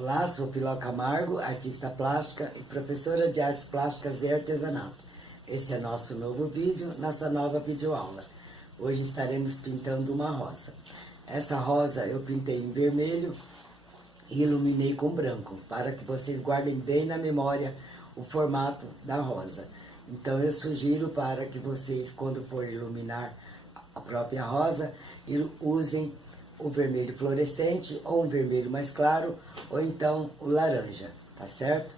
Olá, sou Piló Camargo, artista plástica e professora de artes plásticas e artesanato. Este é nosso novo vídeo, nossa nova videoaula. Hoje estaremos pintando uma rosa. Essa rosa eu pintei em vermelho e iluminei com branco, para que vocês guardem bem na memória o formato da rosa. Então eu sugiro para que vocês, quando for iluminar a própria rosa, usem o vermelho fluorescente, ou um vermelho mais claro, ou então o laranja, tá certo?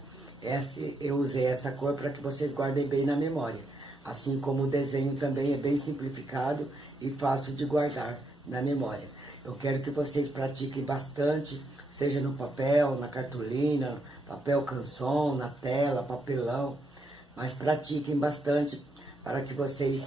Eu usei essa cor para que vocês guardem bem na memória. Assim como o desenho também é bem simplificado e fácil de guardar na memória. Eu quero que vocês pratiquem bastante, seja no papel, na cartolina, papel canson, na tela, papelão, mas pratiquem bastante para que vocês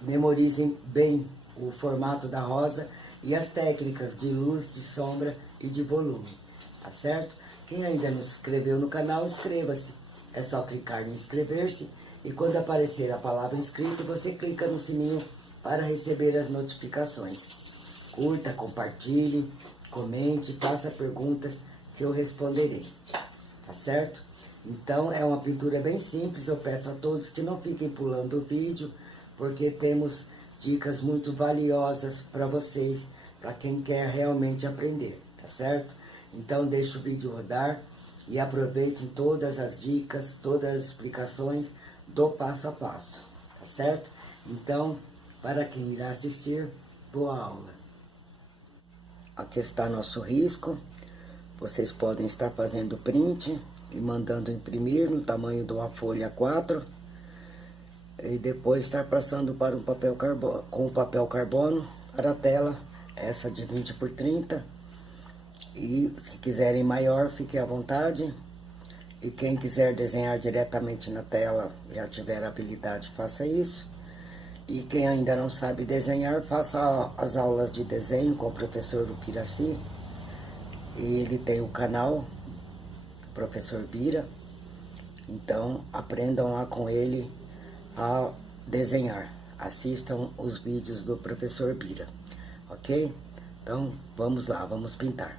memorizem bem o formato da rosa e as técnicas de luz, de sombra e de volume, tá certo? Quem ainda não se inscreveu no canal, inscreva-se. É só clicar em inscrever-se e quando aparecer a palavra inscrito, você clica no sininho para receber as notificações. Curta, compartilhe, comente, faça perguntas que eu responderei, tá certo? Então é uma pintura bem simples, eu peço a todos que não fiquem pulando o vídeo, porque temos dicas muito valiosas para vocês, para quem quer realmente aprender, tá certo? Então deixa o vídeo rodar e aproveitem todas as dicas, todas as explicações do passo a passo, tá certo? Então, para quem irá assistir, boa aula. Aqui está nosso risco, vocês podem estar fazendo print e mandando imprimir no tamanho de uma folha 4 e depois estar passando para um papel carbono, com papel carbono para a tela, essa de 20 por 30, e se quiserem maior, fiquem à vontade, e quem quiser desenhar diretamente na tela, já tiver habilidade, faça isso, e quem ainda não sabe desenhar, faça as aulas de desenho com o professor Piraci, e ele tem o canal, Professor Bira, então aprendam lá com ele a desenhar. Assistam os vídeos do professor Bira, ok? Então, vamos lá, vamos pintar.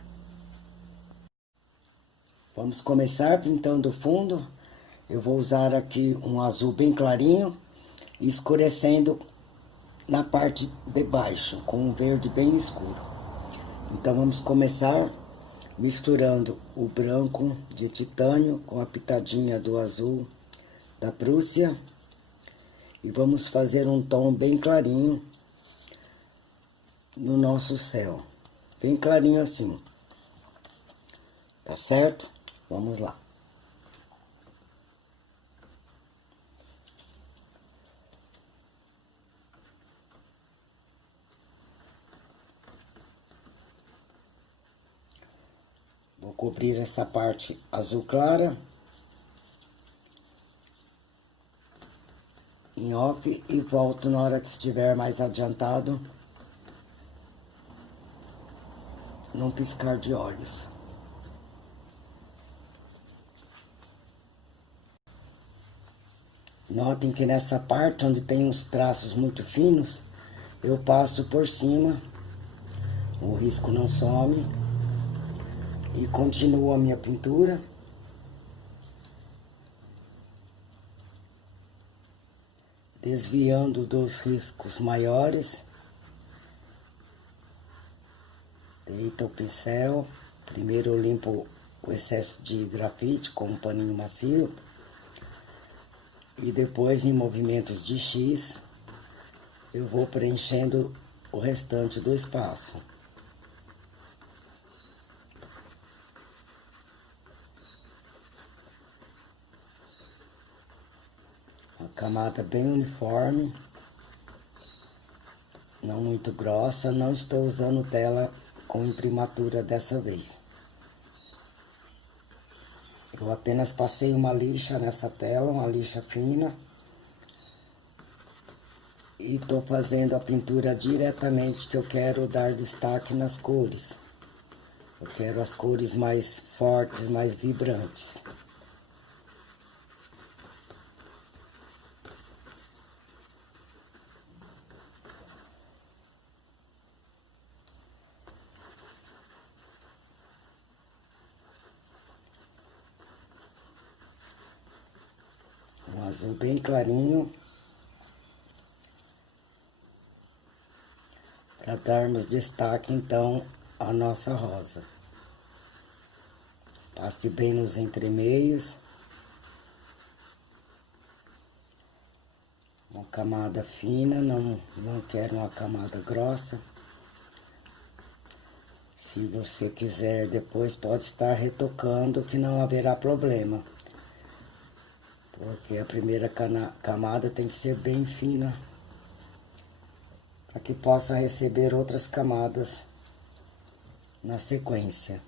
Vamos começar pintando o fundo. Eu vou usar aqui um azul bem clarinho, escurecendo na parte de baixo, com um verde bem escuro. Então, vamos começar misturando o branco de titânio com a pitadinha do azul da Prússia. E vamos fazer um tom bem clarinho no nosso céu. Bem clarinho assim. Tá certo? Vamos lá. Vou cobrir essa parte azul clara em off e volto na hora que estiver mais adiantado, num piscar de olhos. Notem que nessa parte onde tem uns traços muito finos, eu passo por cima, o risco não some, e continuo a minha pintura. Desviando dos riscos maiores. Deita o pincel. Primeiro eu limpo o excesso de grafite com um paninho macio. E depois, em movimentos de X, eu vou preenchendo o restante do espaço. Uma camada bem uniforme, não muito grossa. Não estou usando tela com imprimatura dessa vez. Eu apenas passei uma lixa nessa tela, uma lixa fina. E estou fazendo a pintura diretamente, que eu quero dar destaque nas cores. Eu quero as cores mais fortes, mais vibrantes. azul bem clarinho, para darmos destaque então à nossa rosa. Passe bem nos entremeios. Uma camada fina, não quero uma camada grossa. Se você quiser, depois pode estar retocando, que não haverá problema. Porque a primeira camada tem que ser bem fina, para que possa receber outras camadas na sequência.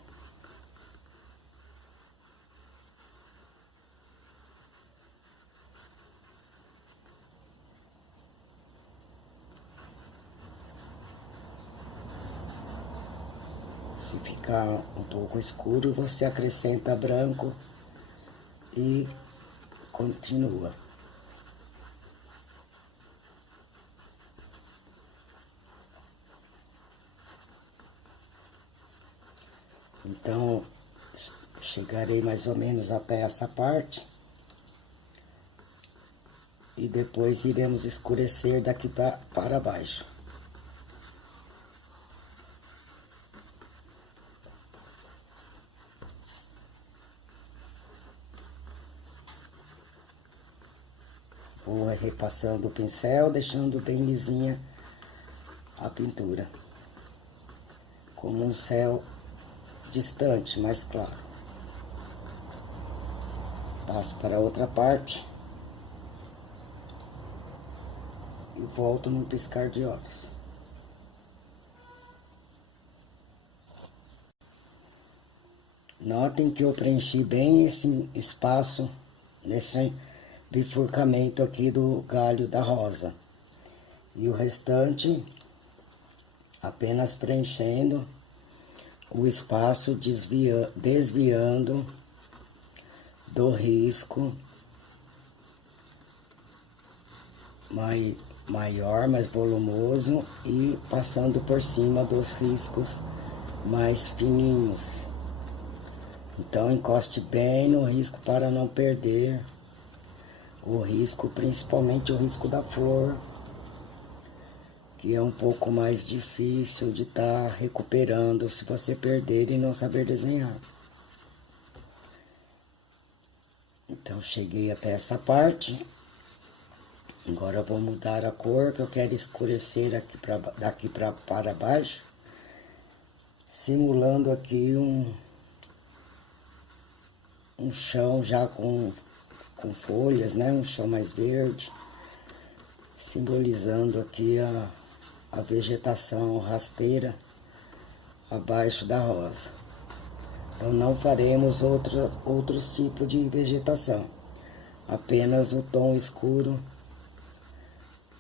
Se ficar um pouco escuro, você acrescenta branco e continua. Então, chegarei mais ou menos até essa parte. E depois iremos escurecer daqui para baixo. Vou repassando o pincel, deixando bem lisinha a pintura. Como um céu distante, mais claro. Passo para outra parte. E volto num piscar de olhos. Notem que eu preenchi bem esse espaço, nesse bifurcamento aqui do galho da rosa. E o restante, apenas preenchendo o espaço, desviando do risco maior, mais volumoso, e passando por cima dos riscos mais fininhos. Então, encoste bem no risco para não perder o risco, principalmente o risco da flor, que é um pouco mais difícil de estar recuperando se você perder e não saber desenhar. Então, cheguei até essa parte. Agora eu vou mudar a cor, que eu quero escurecer daqui para baixo, simulando aqui um chão já com folhas, né? Um chão mais verde, simbolizando aqui a vegetação rasteira abaixo da rosa. Então não faremos outros tipos de vegetação, apenas o tom escuro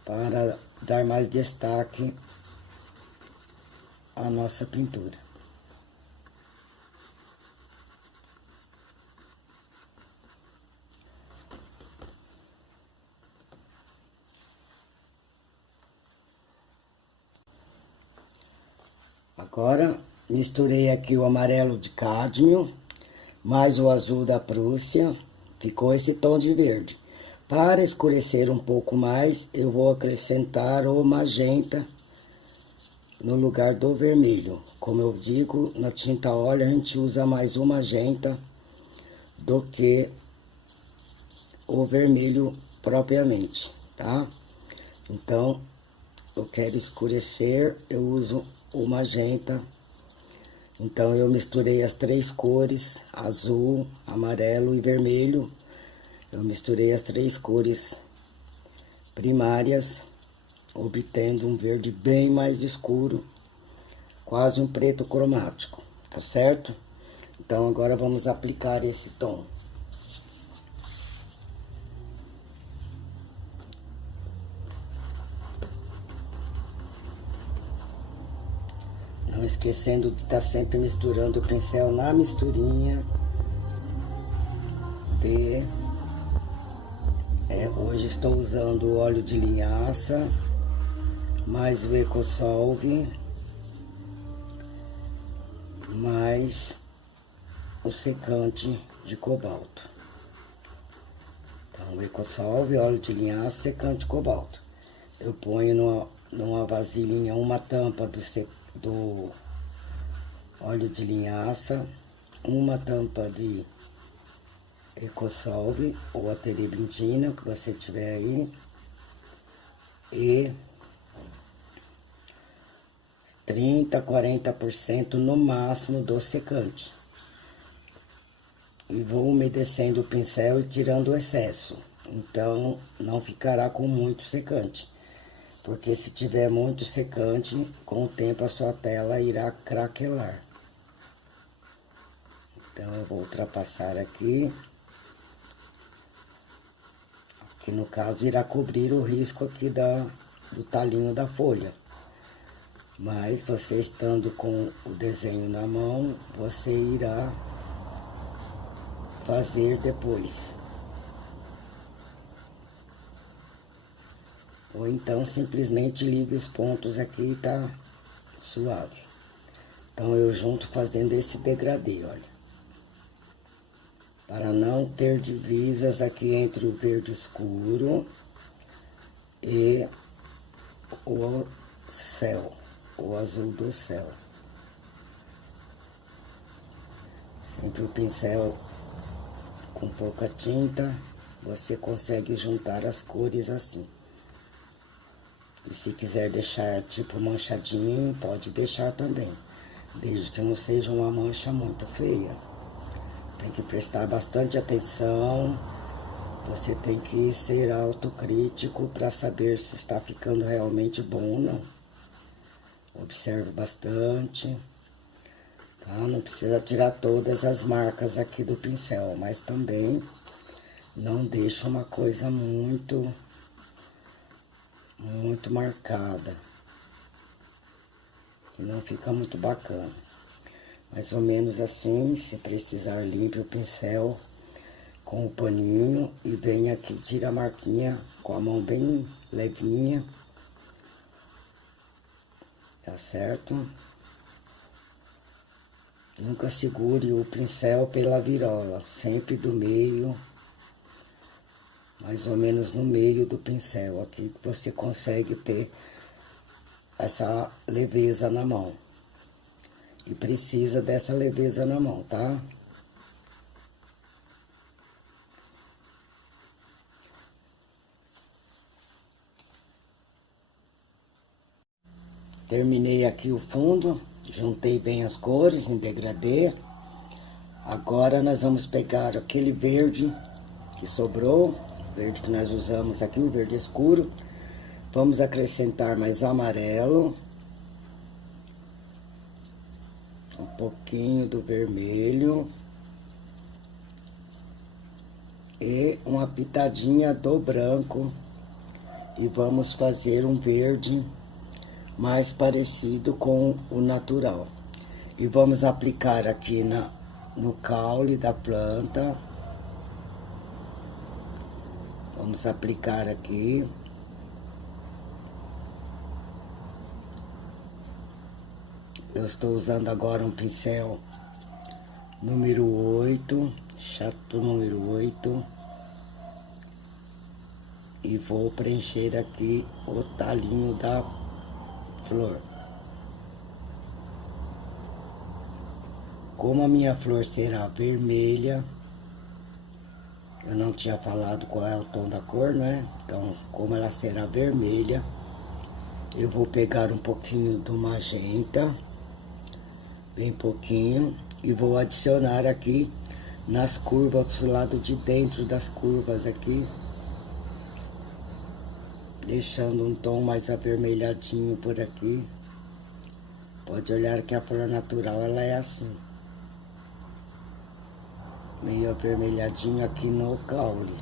para dar mais destaque à nossa pintura. Agora, misturei aqui o amarelo de cádmio, mais o azul da Prússia, ficou esse tom de verde. Para escurecer um pouco mais, eu vou acrescentar o magenta no lugar do vermelho. Como eu digo, na tinta óleo a gente usa mais o magenta do que o vermelho propriamente, tá? Então, eu quero escurecer, eu uso o magenta. Então, eu misturei as três cores, azul, amarelo e vermelho. Eu misturei as três cores primárias, obtendo um verde bem mais escuro, quase um preto cromático, tá certo? Então, agora vamos aplicar esse tom. Não esquecendo de estar sempre misturando o pincel na misturinha de... hoje estou usando o óleo de linhaça, mais o Ecosolve, mais o secante de cobalto. Tá? Então, EcoSolve, óleo de linhaça, secante cobalto. Eu ponho numa vasilhinha uma tampa do óleo de linhaça, uma tampa de EcoSolve ou a terebintina, que você tiver aí, e 30, 40% no máximo do secante. E vou umedecendo o pincel e tirando o excesso. Então, não ficará com muito secante. Porque se tiver muito secante, com o tempo a sua tela irá craquelar. Então, eu vou ultrapassar aqui. Que no caso irá cobrir o risco aqui do talinho da folha. Mas você estando com o desenho na mão, você irá fazer depois. Ou então simplesmente ligue os pontos aqui e tá suave. Então eu junto fazendo esse degradê, olha. Para não ter divisas aqui entre o verde escuro e o céu, o azul do céu. Sempre o pincel com pouca tinta, você consegue juntar as cores assim. E se quiser deixar tipo manchadinho, pode deixar também, desde que não seja uma mancha muito feia. Tem que prestar bastante atenção, você tem que ser autocrítico para saber se está ficando realmente bom ou não. Observe bastante, tá? Não precisa tirar todas as marcas aqui do pincel, mas também não deixa uma coisa muito marcada. E não fica muito bacana. Mais ou menos assim, se precisar, limpe o pincel com o paninho e vem aqui, tira a marquinha com a mão bem levinha. Tá certo? Nunca segure o pincel pela virola, sempre do meio, mais ou menos no meio do pincel, aqui que você consegue ter essa leveza na mão. E precisa dessa leveza na mão, tá? Terminei aqui o fundo, juntei bem as cores em degradê. Agora nós vamos pegar aquele verde que sobrou, verde que nós usamos aqui, o verde escuro. Vamos acrescentar mais amarelo. Um pouquinho do vermelho. E uma pitadinha do branco. E vamos fazer um verde mais parecido com o natural. E vamos aplicar aqui no caule da planta. Vamos aplicar aqui. Eu estou usando agora um pincel número 8, chato número 8. E vou preencher aqui o talinho da flor. Como a minha flor será vermelha, eu não tinha falado qual é o tom da cor, né? Então, como ela será vermelha, eu vou pegar um pouquinho do magenta, bem pouquinho, e vou adicionar aqui nas curvas, do lado de dentro das curvas aqui, deixando um tom mais avermelhadinho por aqui. Pode olhar que a flor natural, ela é assim. Meio avermelhadinho aqui no caule.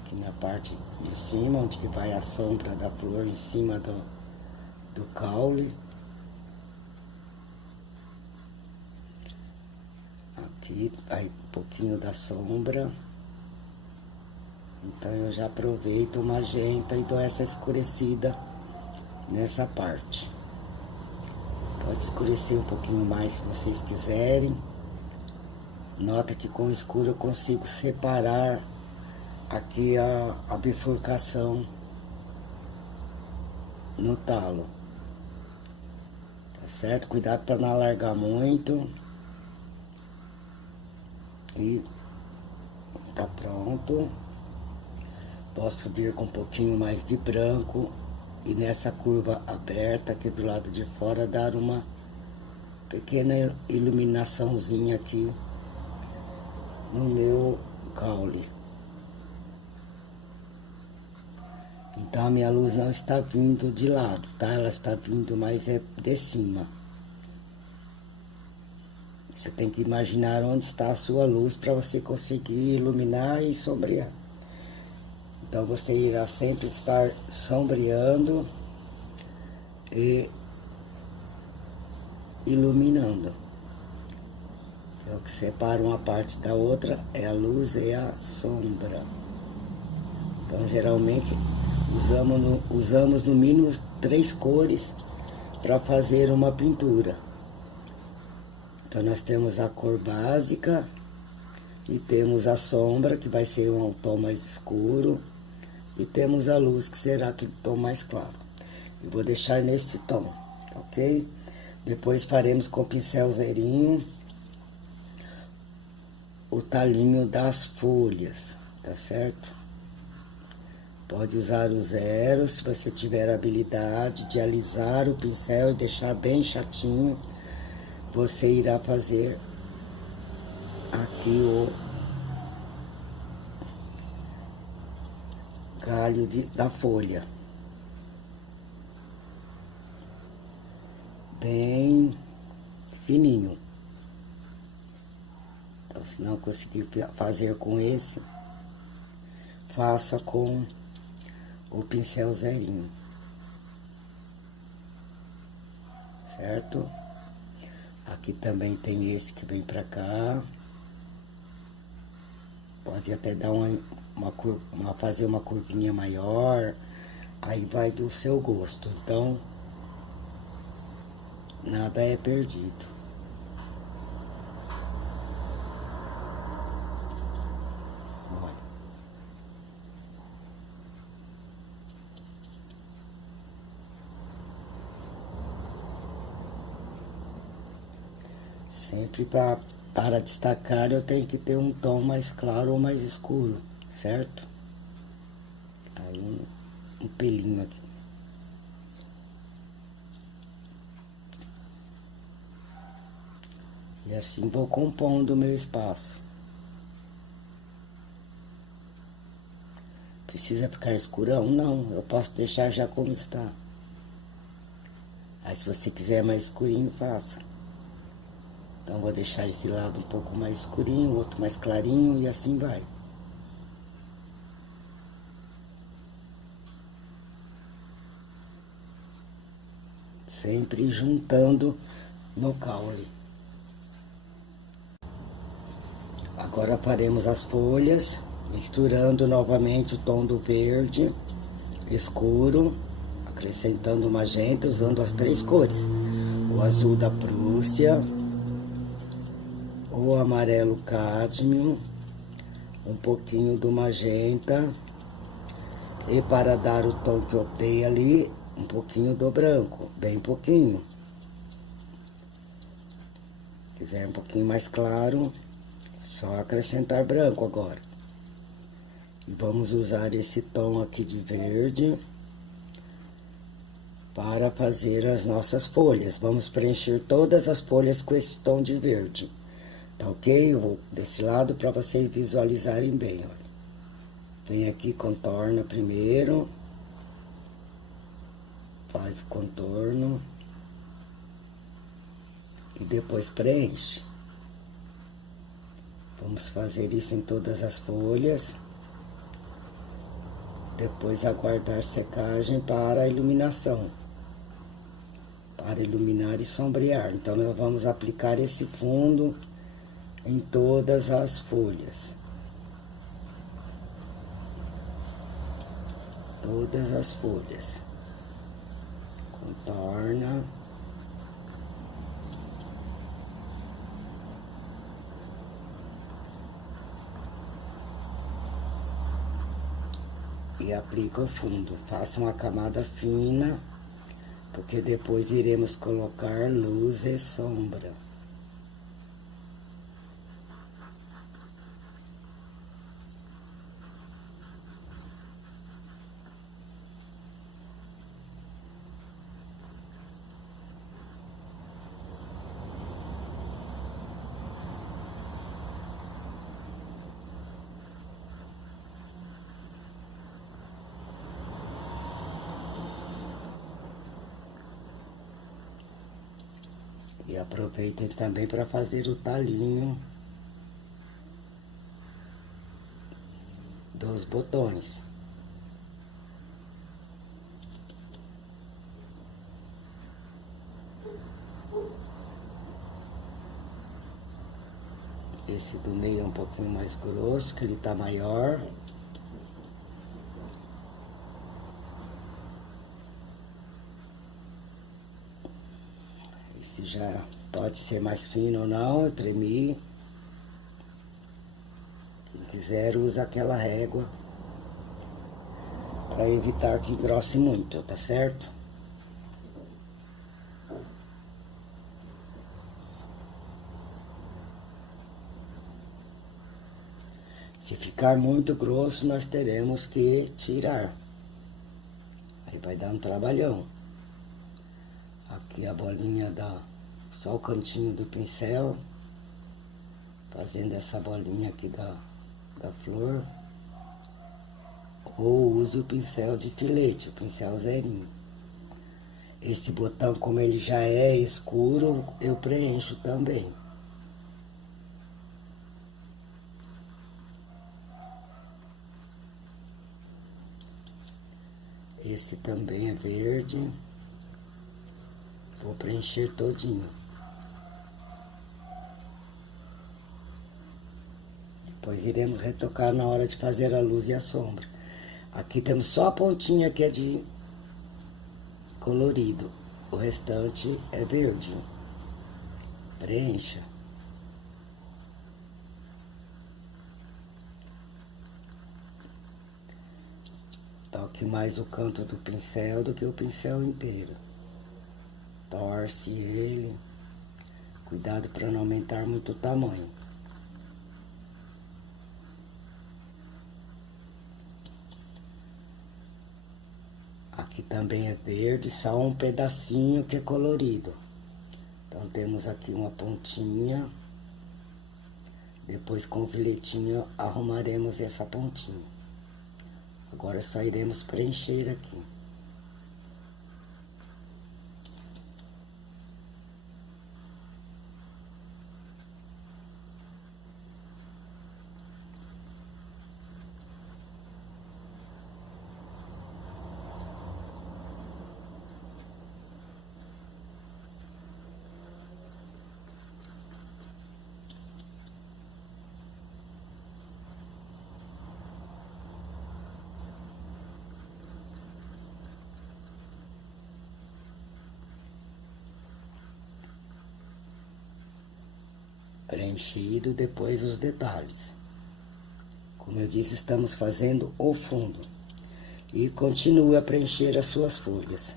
Aqui na parte de cima, onde que vai a sombra da flor, em cima do caule. Aqui vai um pouquinho da sombra. Então eu já aproveito o magenta e dou essa escurecida nessa parte. Pode escurecer um pouquinho mais se vocês quiserem. Nota que com o escuro eu consigo separar aqui a bifurcação no talo. Tá certo? Cuidado para não alargar muito. E tá pronto. Posso vir com um pouquinho mais de branco e nessa curva aberta aqui do lado de fora dar uma pequena iluminaçãozinha aqui no meu caule. Então a minha luz não está vindo de lado, tá? Ela está vindo mais de cima. Você tem que imaginar onde está a sua luz para você conseguir iluminar e sombrear. Então você irá sempre estar sombreando e iluminando. Então, o que separa uma parte da outra é a luz e a sombra. Então geralmente usamos no mínimo 3 cores para fazer uma pintura. Então nós temos a cor básica e temos a sombra, que vai ser um tom mais escuro, e temos a luz, que será aquele tom mais claro. Eu vou deixar nesse tom, ok? Depois faremos com pincel zerinho o talinho das folhas, tá certo? Pode usar o zero, se você tiver a habilidade de alisar o pincel e deixar bem chatinho, você irá fazer aqui o galho da folha. Bem fininho. Então, se não conseguir fazer com esse, faça com o pincel zerinho. Certo? Aqui também tem esse que vem pra cá. Pode até dar fazer uma curvinha maior. Aí vai do seu gosto. Então, nada é perdido. Olha. Sempre para destacar, eu tenho que ter um tom mais claro ou mais escuro, certo? Aí um pelinho aqui. E assim vou compondo o meu espaço. Precisa ficar escurão? Não, eu posso deixar já como está. Aí se você quiser mais escurinho, faça. Então vou deixar esse lado um pouco mais escurinho, o outro mais clarinho e assim vai. Sempre juntando no caule. Agora faremos as folhas, misturando novamente o tom do verde escuro, acrescentando o magenta, usando as 3 cores. O azul da Prússia, o amarelo cádmio, um pouquinho do magenta, e para dar o tom que eu dei ali, um pouquinho do branco, bem pouquinho. Se quiser um pouquinho mais claro, só acrescentar branco agora. E vamos usar esse tom aqui de verde para fazer as nossas folhas. Vamos preencher todas as folhas com esse tom de verde. Tá ok? Eu vou desse lado para vocês visualizarem bem, olha. Vem aqui, contorna primeiro. Faz o contorno. E depois preenche. Vamos fazer isso em todas as folhas. Depois aguardar secagem para a iluminação. Para iluminar e sombrear. Então, nós vamos aplicar esse fundo em todas as folhas. Todas as folhas. Contorna. e aplica o fundo. Faça uma camada fina, porque depois iremos colocar luz e sombra. E aproveitem também para fazer o talinho dos botões. Esse do meio é um pouquinho mais grosso, que ele tá maior. Esse já pode ser mais fino ou não, eu tremi. Quem quiser usa aquela régua para evitar que engrosse muito, tá certo? Se ficar muito grosso, nós teremos que tirar. Aí vai dar um trabalhão. Aqui a bolinha dá só o cantinho do pincel, fazendo essa bolinha aqui da flor. Ou uso o pincel de filete, o pincel zerinho. Esse botão, como ele já é escuro, eu preencho também. Esse também é verde. Vou preencher todinho. Depois iremos retocar na hora de fazer a luz e a sombra. Aqui temos só a pontinha que é de colorido. O restante é verde. Preencha. Toque mais o canto do pincel do que o pincel inteiro. Torce ele. Cuidado para não aumentar muito o tamanho. Aqui também é verde, só um pedacinho que é colorido. Então temos aqui uma pontinha. Depois com o filetinho arrumaremos essa pontinha. Agora só iremos preencher aqui. Preenchido, depois os detalhes. Como eu disse, estamos fazendo o fundo. E continue a preencher as suas folhas.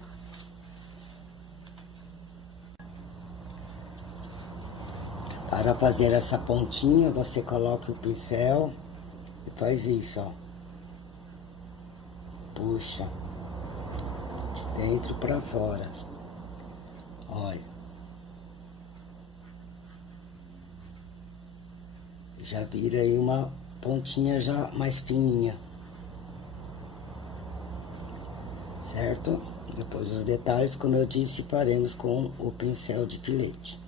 Para fazer essa pontinha, você coloca o pincel e faz isso, ó. Puxa de dentro para fora. Olha. Já vira aí uma pontinha já mais fininha. Certo? Depois os detalhes, como eu disse, faremos com o pincel de filete.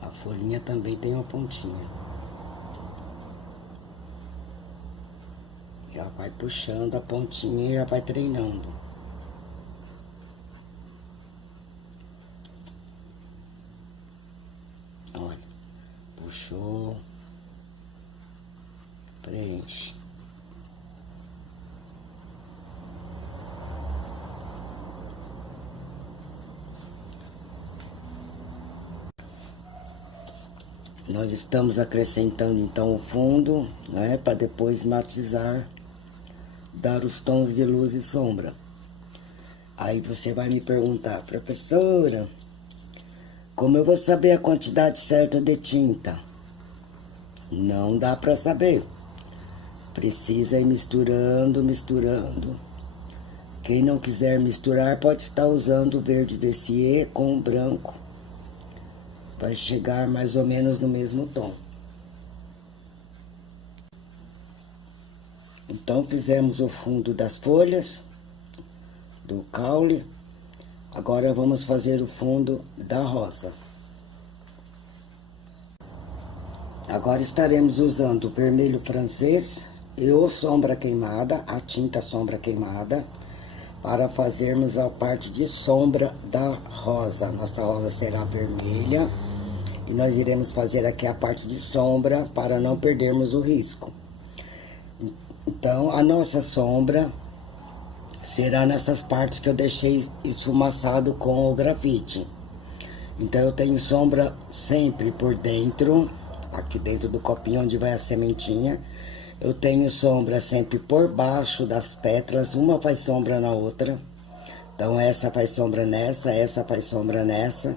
A folhinha também tem uma pontinha. Já vai puxando a pontinha e já vai treinando. Olha, puxou, preenche. Nós estamos acrescentando então o fundo, né, para depois matizar, dar os tons de luz e sombra. Aí você vai me perguntar, professora, como eu vou saber a quantidade certa de tinta? Não dá para saber. Precisa ir misturando, misturando. Quem não quiser misturar pode estar usando o verde Vessier com o branco. Vai chegar mais ou menos no mesmo tom. Então fizemos o fundo das folhas, do caule. Agora vamos fazer o fundo da rosa. Agora estaremos usando o vermelho francês e o sombra queimada, a tinta sombra queimada, para fazermos a parte de sombra da rosa. Nossa rosa será vermelha e nós iremos fazer aqui a parte de sombra para não perdermos o risco. Então, a nossa sombra será nessas partes que eu deixei esfumaçado com o grafite. Então, eu tenho sombra sempre por dentro, aqui dentro do copinho onde vai a sementinha. Eu tenho sombra sempre por baixo das pétalas, uma faz sombra na outra. Então, essa faz sombra nessa, essa faz sombra nessa.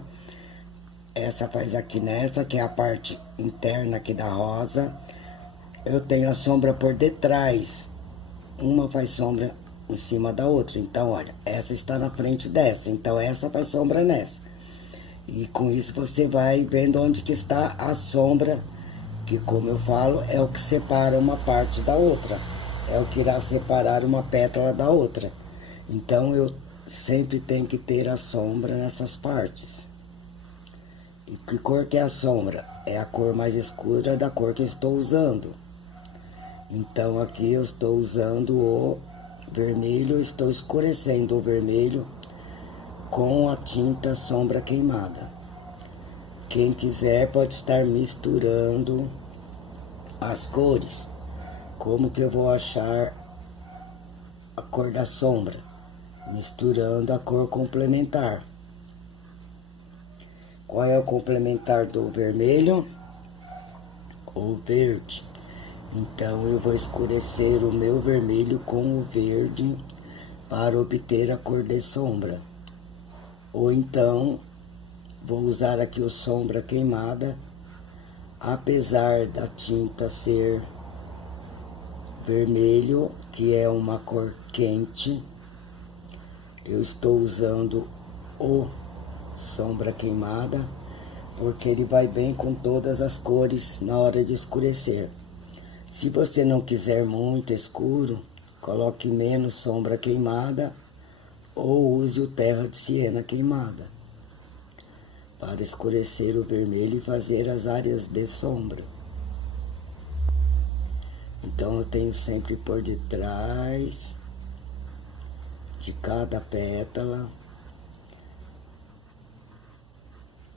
Essa faz aqui nessa, que é a parte interna aqui da rosa. Eu tenho a sombra por detrás. Uma faz sombra em cima da outra. Então, olha, essa está na frente dessa. Então, essa faz sombra nessa. E com isso você vai vendo onde que está a sombra, que como eu falo, é o que separa uma parte da outra. É o que irá separar uma pétala da outra. Então, eu sempre tenho que ter a sombra nessas partes. E que cor que é a sombra? É a cor mais escura da cor que estou usando. Então, aqui eu estou usando o vermelho, estou escurecendo o vermelho com a tinta sombra queimada. Quem quiser pode estar misturando as cores. Como que eu vou achar a cor da sombra? Misturando a cor complementar. Qual é o complementar do vermelho? O verde. Então, eu vou escurecer o meu vermelho com o verde para obter a cor de sombra. Ou então, vou usar aqui o sombra queimada, apesar da tinta ser vermelho, que é uma cor quente, eu estou usando o sombra queimada, porque ele vai bem com todas as cores na hora de escurecer. Se você não quiser muito escuro, coloque menos sombra queimada ou use o terra de siena queimada para escurecer o vermelho e fazer as áreas de sombra. Então eu tenho sempre por detrás de cada pétala,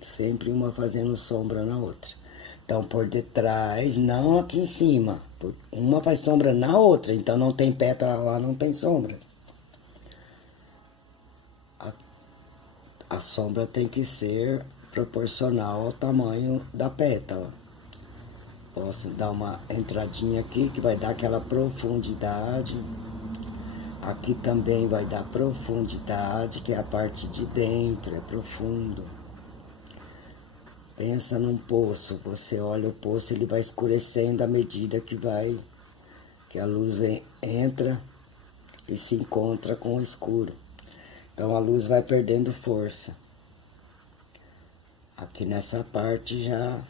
sempre uma fazendo sombra na outra. Então, por detrás, não aqui em cima. Uma faz sombra na outra, então não tem pétala lá, não tem sombra. A sombra tem que ser proporcional ao tamanho da pétala. Posso dar uma entradinha aqui, que vai dar aquela profundidade. Aqui também vai dar profundidade, que é a parte de dentro, é profundo. Pensa num poço, você olha o poço, ele vai escurecendo à medida que a luz entra e se encontra com o escuro. Então a luz vai perdendo força. Aqui nessa parte já,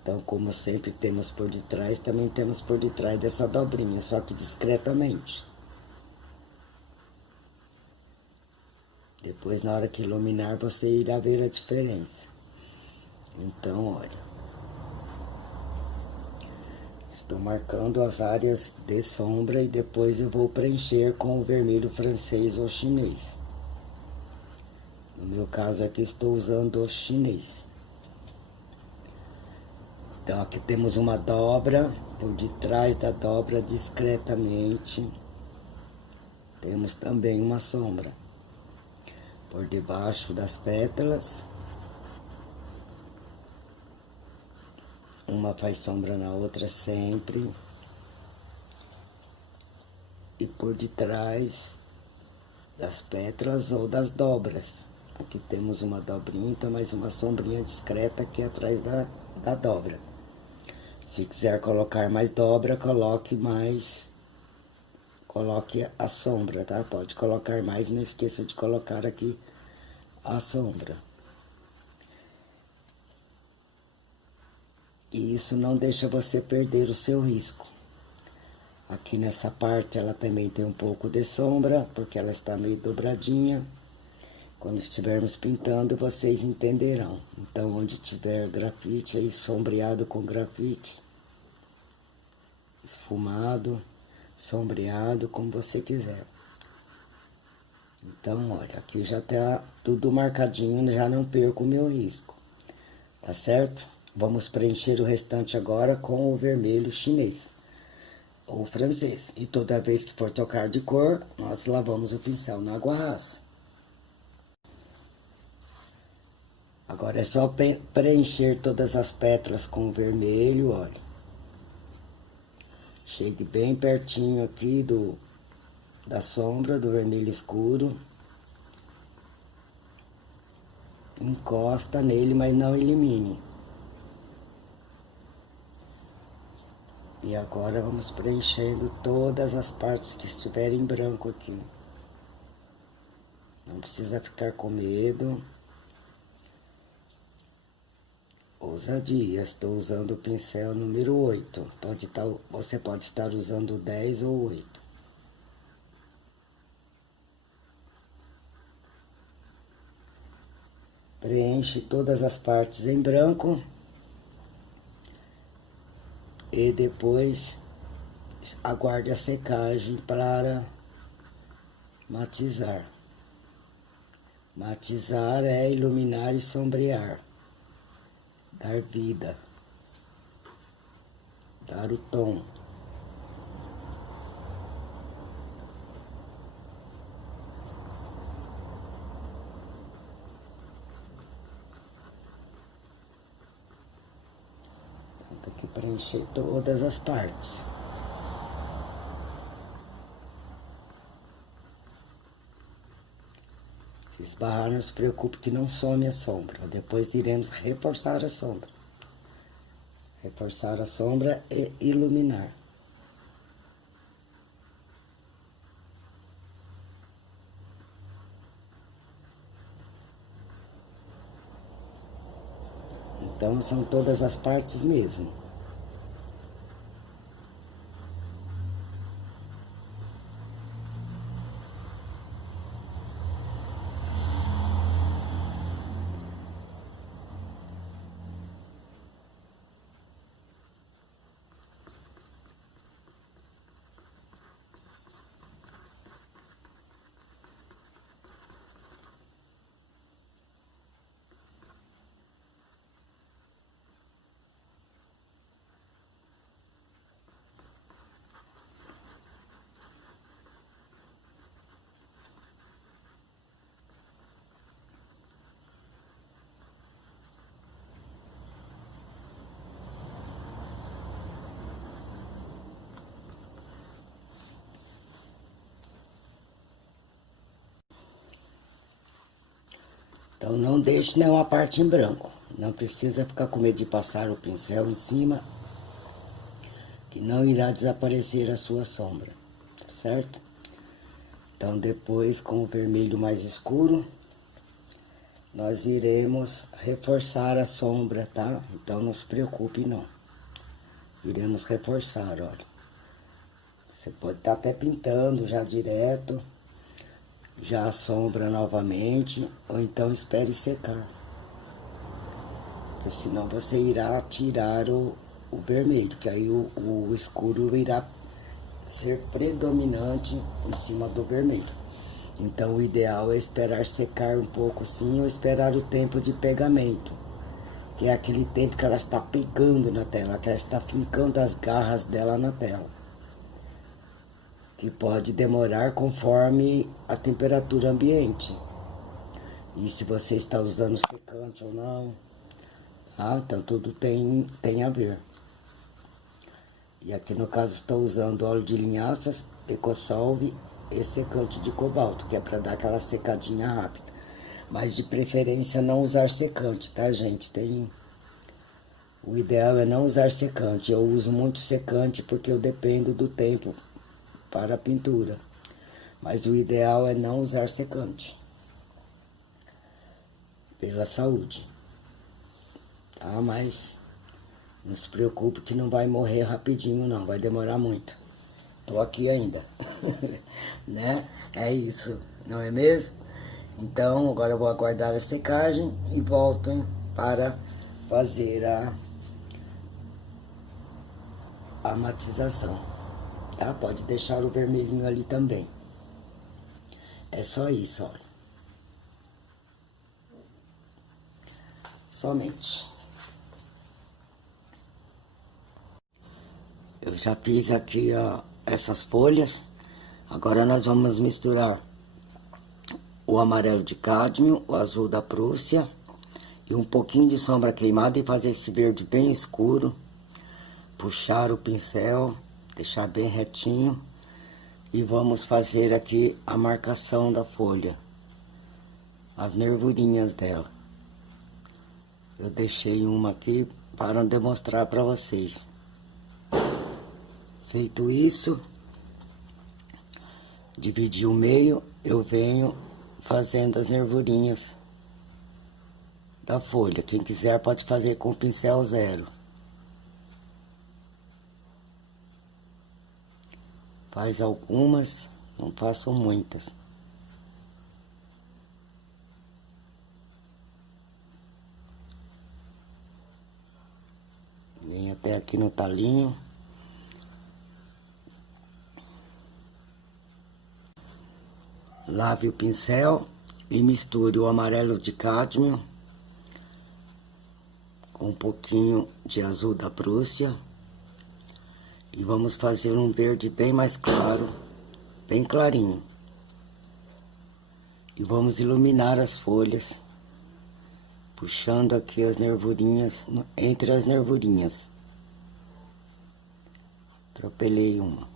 então como sempre temos por detrás, também temos por detrás dessa dobrinha, só que discretamente. Depois na hora que iluminar você irá ver a diferença. Então, olha, estou marcando as áreas de sombra e depois eu vou preencher com o vermelho francês ou chinês. No meu caso aqui estou usando o chinês. Então aqui temos uma dobra, por detrás da dobra discretamente temos também uma sombra. Por debaixo das pétalas Uma faz sombra na outra sempre. E por detrás das pétalas ou das dobras. Aqui temos uma dobrinha, então mais uma sombrinha discreta aqui atrás da dobra. Se quiser colocar mais dobra, coloque a sombra, tá? Pode colocar mais, não esqueça de colocar aqui a sombra. E isso não deixa você perder o seu risco. Aqui nessa parte ela também tem um pouco de sombra, porque ela está meio dobradinha. Quando estivermos pintando, vocês entenderão. Então, onde tiver grafite aí, sombreado com grafite, esfumado, sombreado, como você quiser. Então, olha, aqui já tá tudo marcadinho, já não perco o meu risco. Tá certo? Vamos preencher o restante agora com o vermelho chinês, ou francês. E toda vez que for tocar de cor, nós lavamos o pincel na água rasa. Agora é só preencher todas as pétalas com o vermelho, olha. Chegue bem pertinho aqui da sombra, do vermelho escuro. Encosta nele, mas não elimine. E agora vamos preenchendo todas as partes que estiverem em branco aqui. Não precisa ficar com medo. Ousadia, estou usando o pincel número 8. Você pode estar usando o 10 ou 8. Preenche todas as partes em branco. E depois aguarde a secagem para matizar. Matizar é iluminar e sombrear. Dar vida. Dar o tom. Tem que preencher todas as partes. Se esbarrar, não se preocupe que não some a sombra. Depois iremos reforçar a sombra. Reforçar a sombra e iluminar. Então, são todas as partes mesmo. Então, não deixe nenhuma parte em branco. Não precisa ficar com medo de passar o pincel em cima, que não irá desaparecer a sua sombra, tá certo? Então, depois, com o vermelho mais escuro, nós iremos reforçar a sombra, tá? Então, não se preocupe, não. Iremos reforçar, olha. Você pode estar até pintando já direto, já a sombra novamente, ou então espere secar. Porque senão você irá tirar o vermelho, que aí o escuro irá ser predominante em cima do vermelho. Então o ideal é esperar secar um pouco sim, ou esperar o tempo de pegamento, que é aquele tempo que ela está pegando na tela, que ela está fincando as garras dela na tela, que pode demorar conforme a temperatura ambiente. E se você está usando secante ou não, Ah, então tudo tem a ver. E aqui no caso estou usando óleo de linhaças, EcoSolve e secante de cobalto, que é para dar aquela secadinha rápida. Mas de preferência não usar secante, tá, gente? O ideal é não usar secante. Eu uso muito secante porque eu dependo do tempo para a pintura. Mas o ideal é não usar secante. Pela saúde. Tá? Mas não se preocupe que não vai morrer rapidinho não, vai demorar muito. Tô aqui ainda. Né? É isso, não é mesmo? Então, agora eu vou aguardar a secagem e volto para fazer a matização, tá? Pode deixar o vermelhinho ali também. É só isso, olha. Somente. Eu já fiz aqui, ó, essas folhas. Agora nós vamos misturar o amarelo de cádmio, o azul da Prússia e um pouquinho de sombra queimada e fazer esse verde bem escuro. Puxar o pincel, deixar bem retinho e vamos fazer aqui a marcação da folha, as nervurinhas dela. Eu deixei uma aqui para demonstrar para vocês. Feito isso, dividi o meio, eu venho fazendo as nervurinhas da folha. Quem quiser pode fazer com pincel zero. Faz algumas, não façam muitas. Vem até aqui no talinho. Lave o pincel e misture o amarelo de cádmio com um pouquinho de azul da Prússia. E vamos fazer um verde bem mais claro, bem clarinho. E vamos iluminar as folhas, puxando aqui as nervurinhas, entre as nervurinhas. Atropelei uma.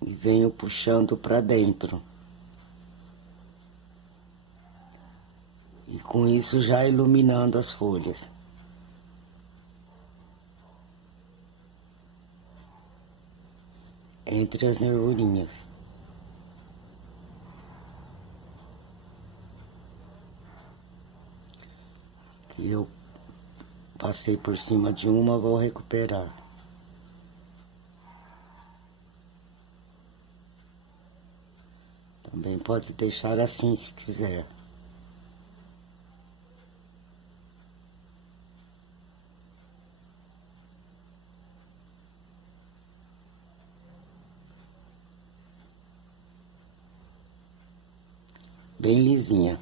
E venho puxando para dentro. E com isso já iluminando as folhas. Entre as nervurinhas. Aqui eu passei por cima de uma, vou recuperar. Também pode deixar assim se quiser. Bem lisinha.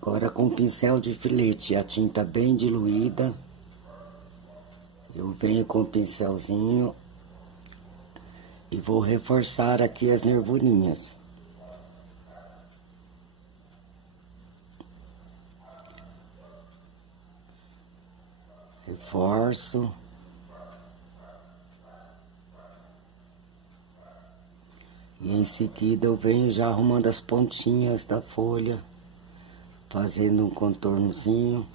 Agora com pincel de filete, a tinta bem diluída, eu venho com o pincelzinho e vou reforçar aqui as nervurinhas. Reforço. E em seguida eu venho já arrumando as pontinhas da folha, fazendo um contornozinho.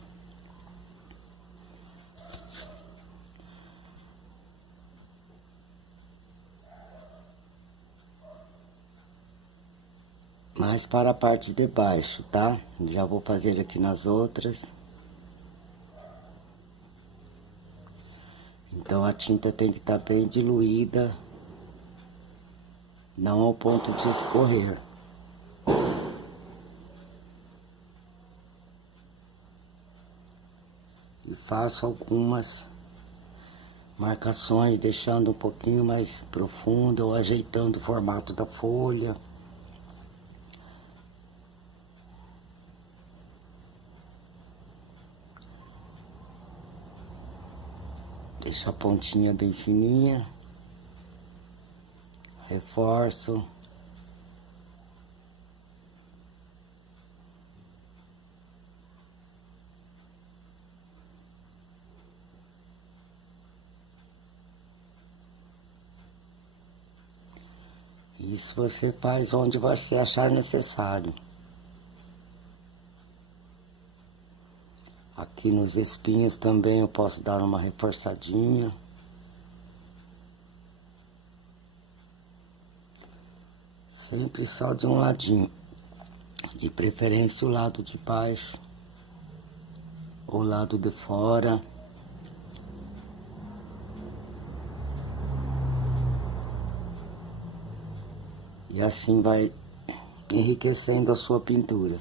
Mais para a parte de baixo, tá? Já vou fazer aqui nas outras. Então a tinta tem que estar bem diluída, não ao ponto de escorrer. E faço algumas marcações, deixando um pouquinho mais profundo ou ajeitando o formato da folha. Deixa a pontinha bem fininha. Reforço. Isso você faz onde você achar necessário. Aqui nos espinhos também eu posso dar uma reforçadinha. Sempre só de um ladinho. De preferência o lado de baixo. Ou o lado de fora. E assim vai enriquecendo a sua pintura.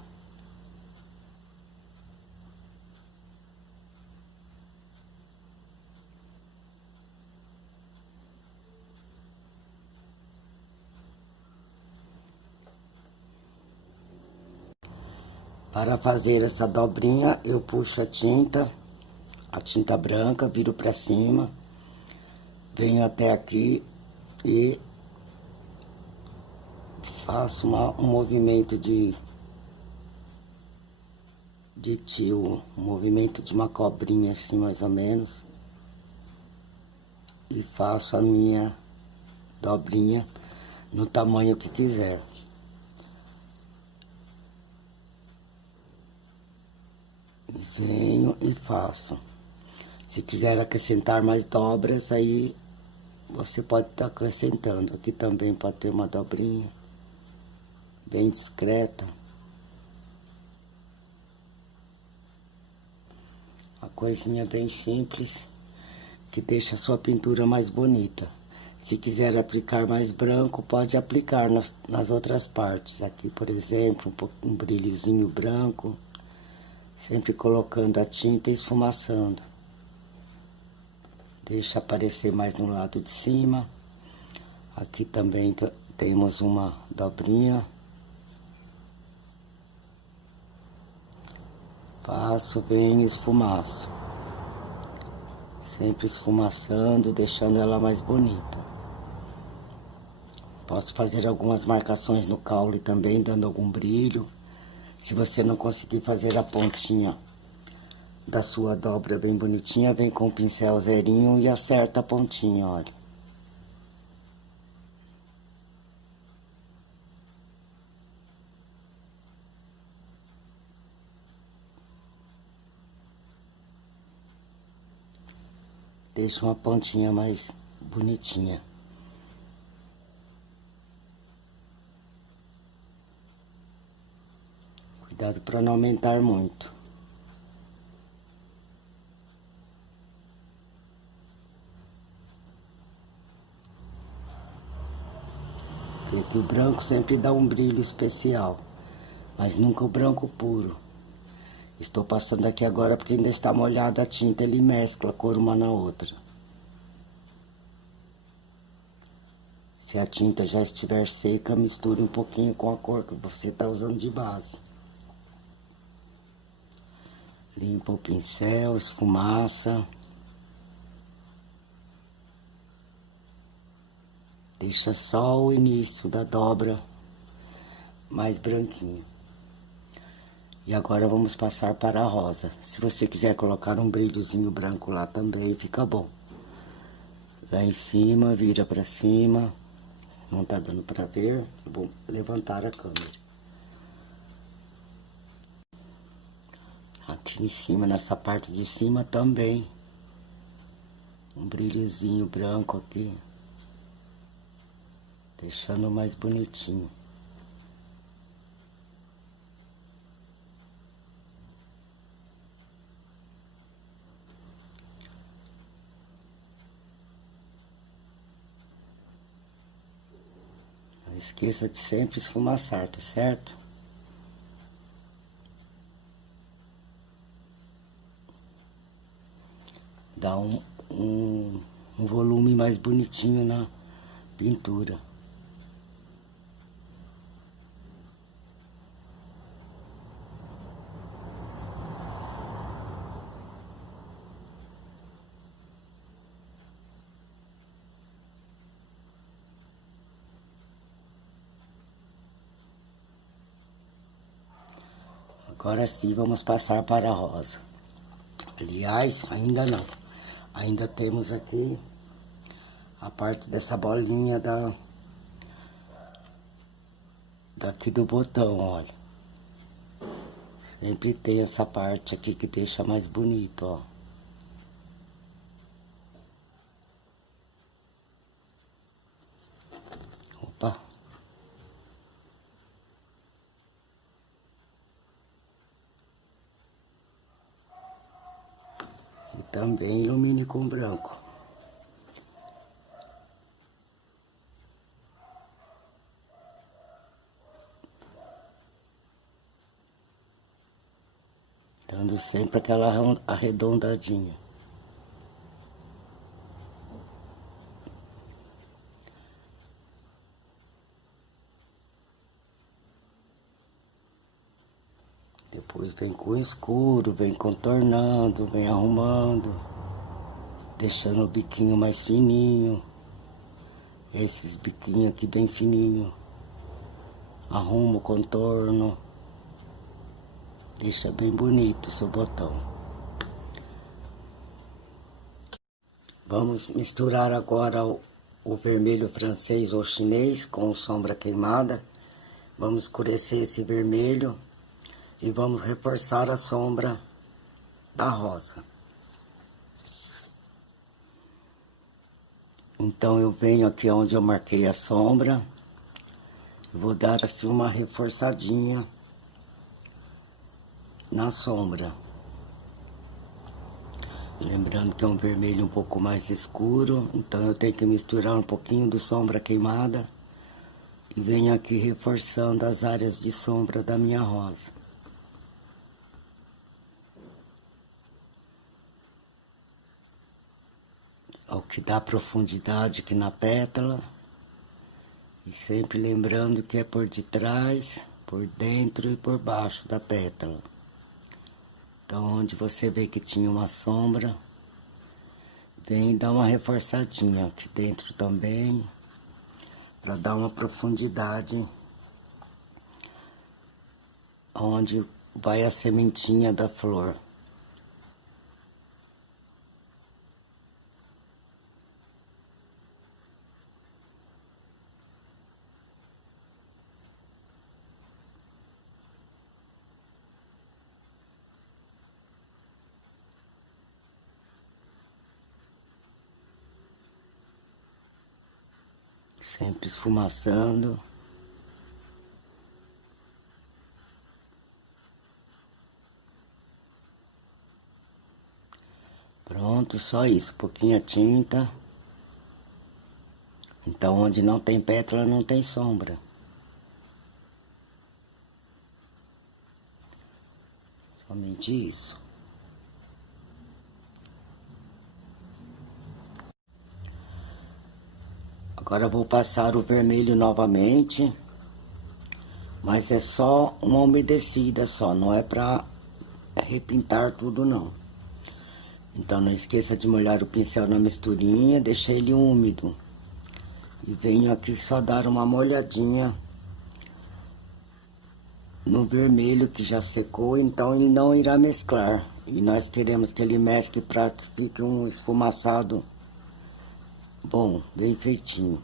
Para fazer essa dobrinha, eu puxo a tinta branca, viro para cima, venho até aqui e faço um movimento de tio, um movimento de uma cobrinha assim mais ou menos. E faço a minha dobrinha no tamanho que quiser. Venho e faço. Se quiser acrescentar mais dobras, aí você pode estar acrescentando. Aqui também pode ter uma dobrinha bem discreta. Uma coisinha bem simples que deixa a sua pintura mais bonita. Se quiser aplicar mais branco, pode aplicar nas outras partes. Aqui, por exemplo, um brilhozinho branco. Sempre colocando a tinta e esfumaçando. Deixa aparecer mais no lado de cima. Aqui também temos uma dobrinha. Passo, venho e esfumaço. Sempre esfumaçando, deixando ela mais bonita. Posso fazer algumas marcações no caule também, dando algum brilho. Se você não conseguir fazer a pontinha da sua dobra bem bonitinha, vem com o pincel zerinho e acerta a pontinha, olha. Deixa uma pontinha mais bonitinha. Cuidado para não aumentar muito. Porque o branco sempre dá um brilho especial, mas nunca o branco puro. Estou passando aqui agora porque ainda está molhada a tinta, ele mescla a cor uma na outra. Se a tinta já estiver seca, misture um pouquinho com a cor que você está usando de base. Limpa o pincel, esfumaça. Deixa só o início da dobra mais branquinho. E agora vamos passar para a rosa. Se você quiser colocar um brilhozinho branco lá também, fica bom. Lá em cima, vira para cima. Não tá dando para ver, eu vou levantar a câmera. Aqui em cima, nessa parte de cima também. Um brilhozinho branco aqui. Deixando mais bonitinho. Não esqueça de sempre esfumaçar, tá certo? Dá um volume mais bonitinho na pintura. Agora sim, vamos passar para a rosa. Aliás, ainda não. Ainda temos aqui a parte dessa bolinha daqui do botão, olha. Sempre tem essa parte aqui que deixa mais bonito, ó. Opa. E também ilumine com branco. Dando sempre aquela arredondadinha. Depois vem com o escuro, vem contornando, vem arrumando, deixando o biquinho mais fininho. Esses biquinhos aqui bem fininho. Arruma o contorno. Deixa bem bonito o seu botão. Vamos misturar agora o vermelho francês ou chinês com sombra queimada. Vamos escurecer esse vermelho e vamos reforçar a sombra da rosa. Então eu venho aqui onde eu marquei a sombra, vou dar assim uma reforçadinha na sombra. Lembrando que é um vermelho um pouco mais escuro, então eu tenho que misturar um pouquinho de sombra queimada e venho aqui reforçando as áreas de sombra da minha rosa. O que dá profundidade aqui na pétala. E sempre lembrando que é por detrás, por dentro e por baixo da pétala. Então, onde você vê que tinha uma sombra, vem dar uma reforçadinha aqui dentro também, para dar uma profundidade onde vai a sementinha da flor. Sempre esfumaçando. Pronto, só isso, pouquinha tinta. Então, onde não tem pétala, não tem sombra. Somente isso. Agora eu vou passar o vermelho novamente, mas é só uma umedecida só, não é pra repintar tudo não. Então não esqueça de molhar o pincel na misturinha, deixar ele úmido. E venho aqui só dar uma molhadinha no vermelho que já secou, então ele não irá mesclar. E nós queremos que ele mescle para que fique um esfumaçado bom, bem feitinho.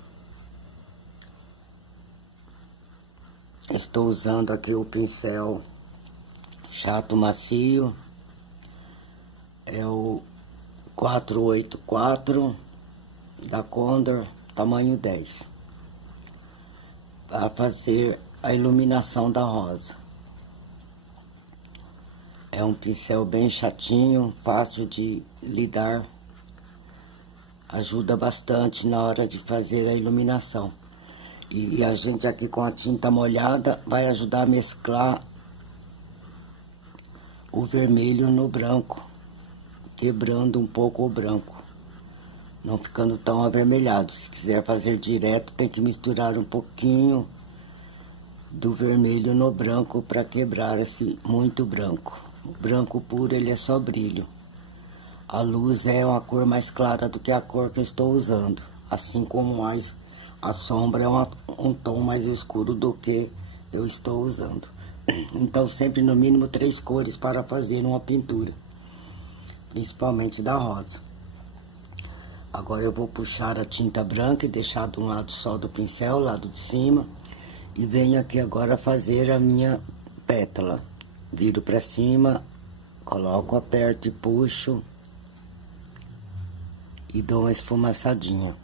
Estou usando aqui o pincel chato macio. É o 484 da Condor, tamanho 10. Para fazer a iluminação da rosa. É um pincel bem chatinho, fácil de lidar. Ajuda bastante na hora de fazer a iluminação. E a gente aqui com a tinta molhada vai ajudar a mesclar o vermelho no branco, quebrando um pouco o branco, não ficando tão avermelhado. Se quiser fazer direto, tem que misturar um pouquinho do vermelho no branco para quebrar esse muito branco. O branco puro, ele é só brilho. A luz é uma cor mais clara do que a cor que eu estou usando. Assim como a sombra é um tom mais escuro do que eu estou usando. Então sempre no mínimo 3 cores para fazer uma pintura, principalmente da rosa. Agora eu vou puxar a tinta branca e deixar de um lado só do pincel, lado de cima, e venho aqui agora fazer a minha pétala. Viro para cima, coloco, aperto e puxo e dou uma esfumaçadinha.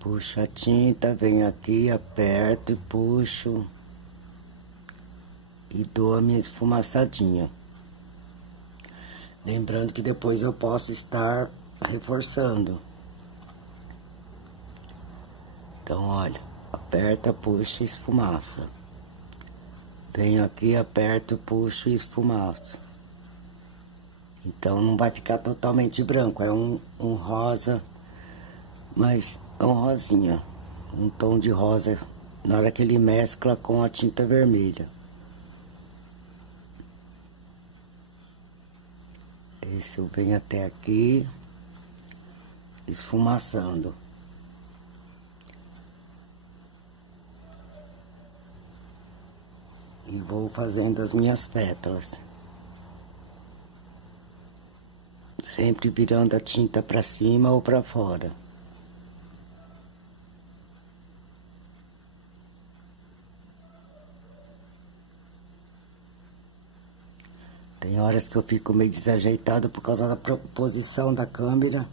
Puxo a tinta, venho aqui, aperto e puxo e dou a minha esfumaçadinha. Lembrando que depois eu posso estar reforçando. Então, olha, aperta, puxa e esfumaça. Venho aqui, aperto, puxo e esfumaço. Então, não vai ficar totalmente branco, é um rosa, mas é um rosinha, um tom de rosa, na hora que ele mescla com a tinta vermelha. Esse eu venho até aqui, esfumaçando. E vou fazendo as minhas pétalas. Sempre virando a tinta para cima ou para fora. Tem horas que eu fico meio desajeitado por causa da posição da câmera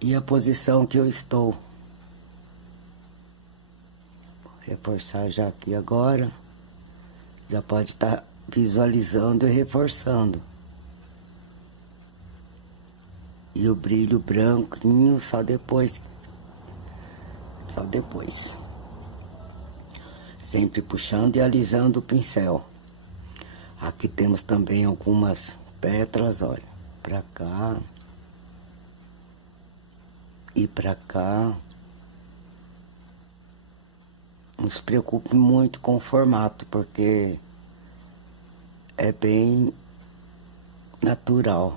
e a posição que eu estou. Vou reforçar já aqui agora. Já pode estar visualizando e reforçando. E o brilho branquinho só depois. Só depois. Sempre puxando e alisando o pincel. Aqui temos também algumas pétalas, olha. Pra cá. E pra cá. Não se preocupe muito com o formato, porque é bem natural.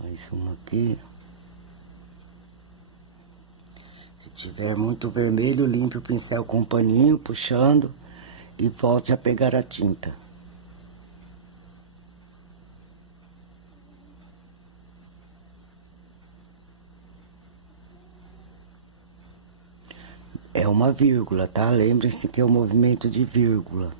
Mais uma aqui. Se tiver muito vermelho, limpe o pincel com um paninho, puxando, e volte a pegar a tinta. É uma vírgula, tá? Lembrem-se que é o movimento de vírgula.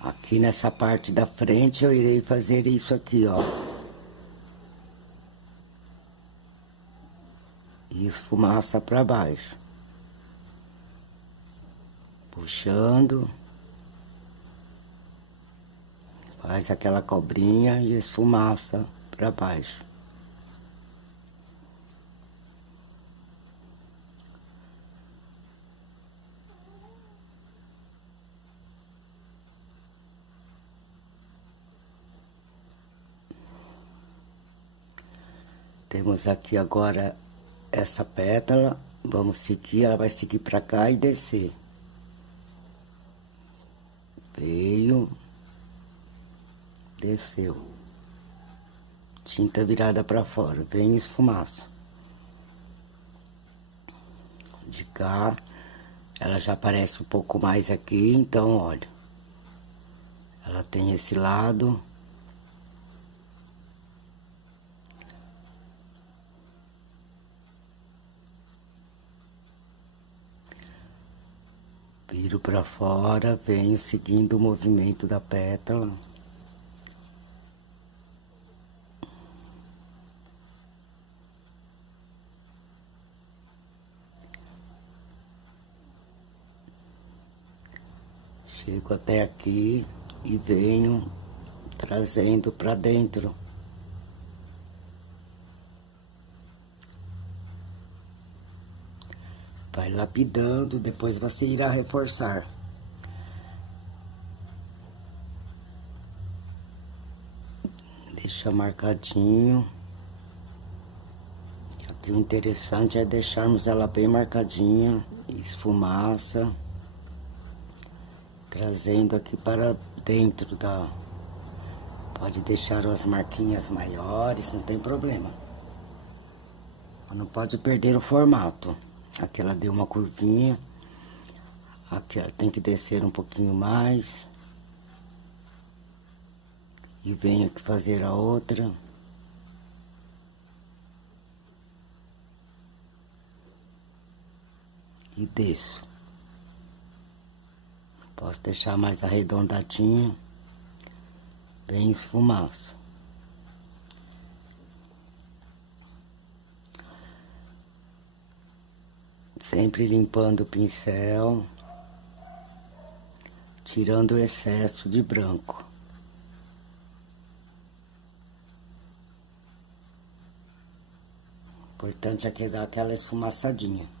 Aqui nessa parte da frente eu irei fazer isso aqui, ó. E esfumaça pra baixo. Puxando. Faz aquela cobrinha e esfumaça pra baixo. Temos aqui agora essa pétala, vamos seguir, ela vai seguir pra cá e descer. Veio, desceu. Tinta virada pra fora, vem esfumaço. De cá, ela já aparece um pouco mais aqui, então, olha. Ela tem esse lado. Viro pra fora, venho seguindo o movimento da pétala. Chego até aqui e venho trazendo pra dentro. Vai lapidando, depois você irá reforçar. Deixa marcadinho. que o interessante é deixarmos ela bem marcadinha, esfumaça, trazendo aqui para dentro da... Pode deixar as marquinhas maiores, não tem problema. Não pode perder o formato. Aqui ela deu uma curvinha, aqui ela tem que descer um pouquinho mais. E venho aqui fazer a outra. E desço. Posso deixar mais arredondadinho, bem esfumaço. Sempre limpando o pincel, tirando o excesso de branco. O importante aqui é dar aquela esfumaçadinha.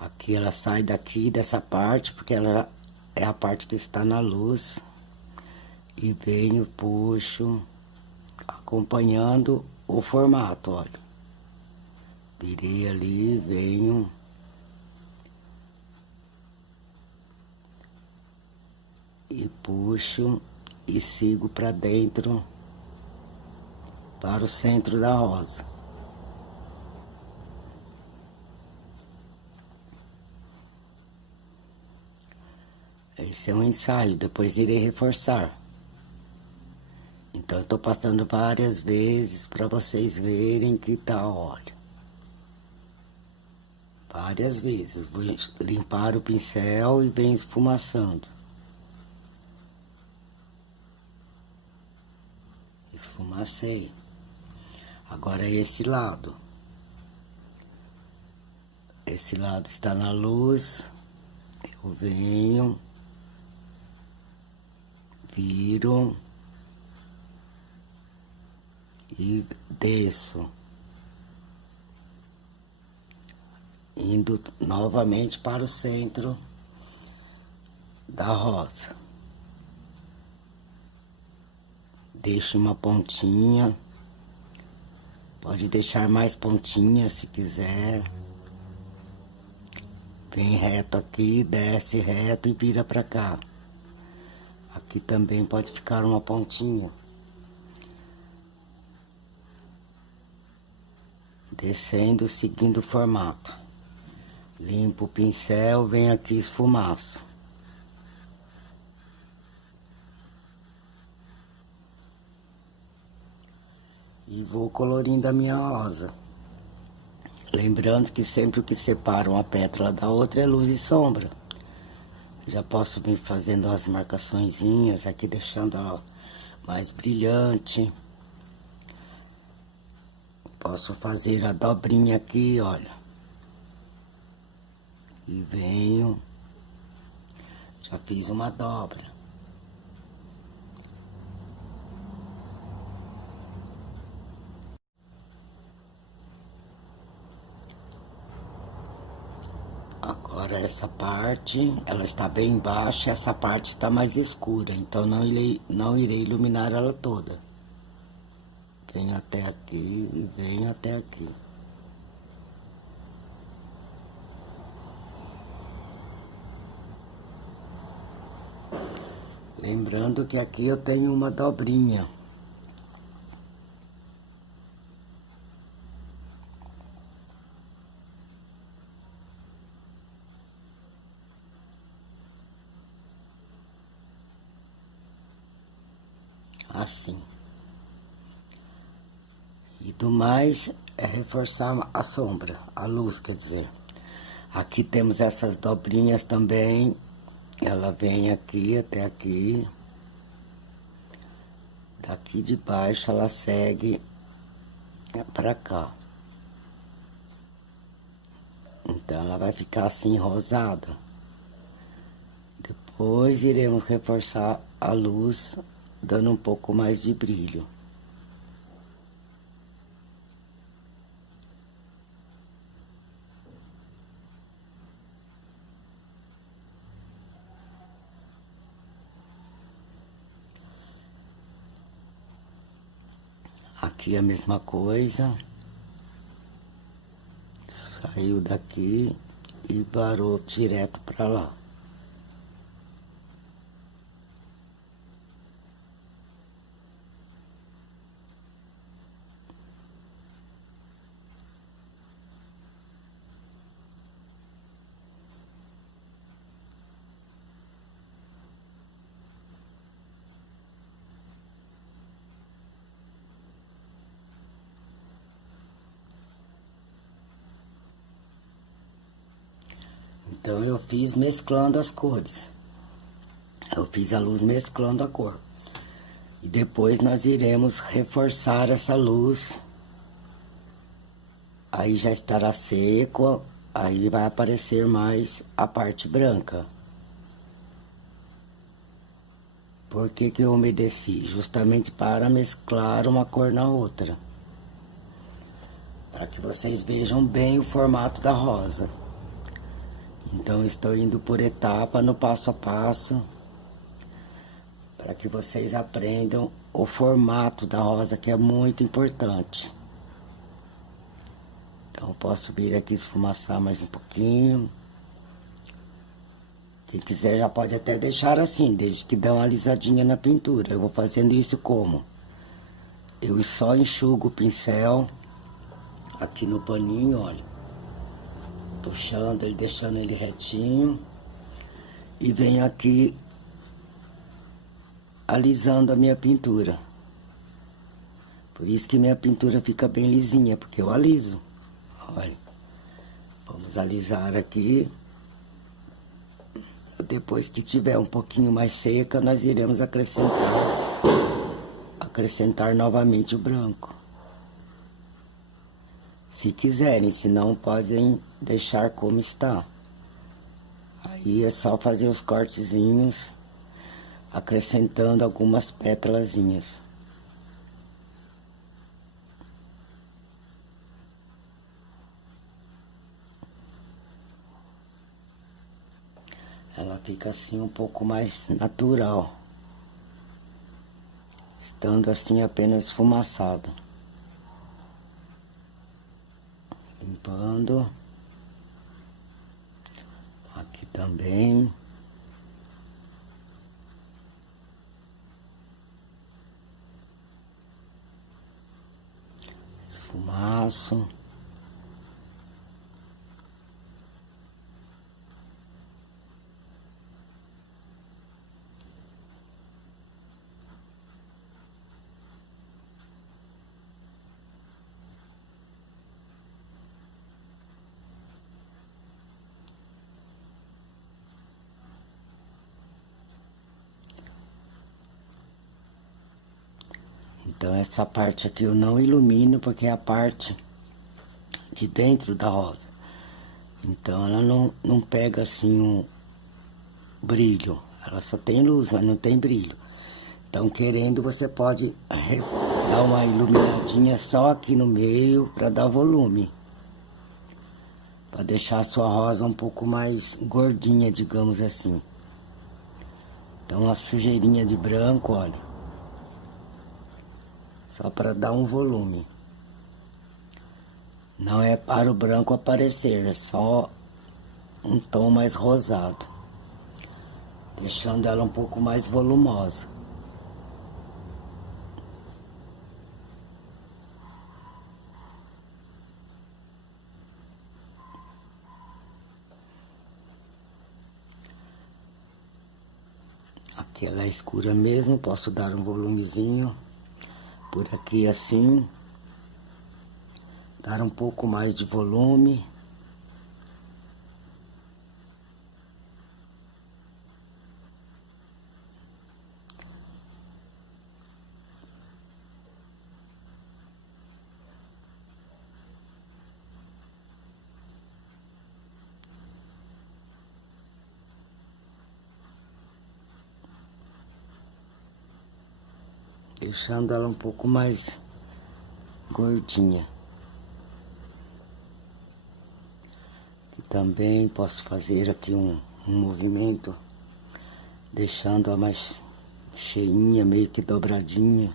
Aqui ela sai daqui, dessa parte, porque ela é a parte que está na luz. E venho, puxo, acompanhando o formato, olha. Virei ali, venho. E puxo e sigo para dentro, para o centro da rosa. Esse é um ensaio, depois irei reforçar. Então, eu tô passando várias vezes para vocês verem que tá, olha. Várias vezes. Vou limpar o pincel e venho esfumaçando. Esfumacei. Agora esse lado. Esse lado está na luz. Eu venho. Viro. E desço. Indo novamente para o centro da rosa. Deixo uma pontinha. Pode deixar mais pontinha se quiser. Vem reto aqui, desce reto e vira pra cá. Aqui também pode ficar uma pontinha. Descendo, seguindo o formato. Limpo o pincel, venho aqui e esfumaço. E vou colorindo a minha rosa. Lembrando que sempre o que separa uma pétala da outra é luz e sombra. Já posso vir fazendo as marcaçõezinhas aqui, deixando ela mais brilhante. Posso fazer a dobrinha aqui, olha. E venho. Já fiz uma dobra. Agora essa parte, ela está bem baixa, essa parte está mais escura, então não irei iluminar ela toda. Venho até aqui e venho até aqui. Lembrando que aqui eu tenho uma dobrinha. Assim. E do mais é reforçar a sombra, a luz, quer dizer. Aqui temos essas dobrinhas também. Ela vem aqui até aqui. Daqui de baixo ela segue pra cá. Então ela vai ficar assim rosada. Depois iremos reforçar a luz, dando um pouco mais de brilho. Aqui a mesma coisa. Saiu daqui e parou direto pra lá. Então eu fiz mesclando as cores. Eu fiz a luz mesclando a cor. E depois nós iremos reforçar essa luz. Aí já estará seco, aí vai aparecer mais a parte branca. Por que que eu umedeci? Justamente para mesclar uma cor na outra. Para que vocês vejam bem o formato da rosa. Então estou indo por etapa, no passo a passo, para que vocês aprendam o formato da rosa, que é muito importante. Então posso vir aqui esfumaçar mais um pouquinho. Quem quiser já pode até deixar assim, desde que dê uma alisadinha na pintura. Eu vou fazendo isso como? Eu só enxugo o pincel aqui no paninho, olha. Puxando ele, deixando ele retinho. E venho aqui alisando a minha pintura. Por isso que minha pintura fica bem lisinha, porque eu aliso. Olha, vamos alisar aqui. Depois que tiver um pouquinho mais seca, nós iremos acrescentar novamente o branco. Se quiserem, se não, podem deixar como está. Aí é só fazer os cortezinhos, acrescentando algumas pétalazinhas. Ela fica assim um pouco mais natural, estando assim apenas esfumaçada. Limpando. Aqui também. Esfumaço. Então essa parte aqui eu não ilumino porque é a parte de dentro da rosa. Então ela não pega assim um brilho. Ela só tem luz, mas não tem brilho. Então querendo você pode dar uma iluminadinha só aqui no meio para dar volume. Para deixar a sua rosa um pouco mais gordinha, digamos assim. Então a sujeirinha de branco, olha. Só para dar um volume. Não é para o branco aparecer, é só um tom mais rosado. Deixando ela um pouco mais volumosa. Aqui ela é escura mesmo, posso dar um volumezinho por aqui assim. Dar um pouco mais de volume. Deixando ela um pouco mais gordinha. E também posso fazer aqui um movimento, deixando-a mais cheinha, meio que dobradinha.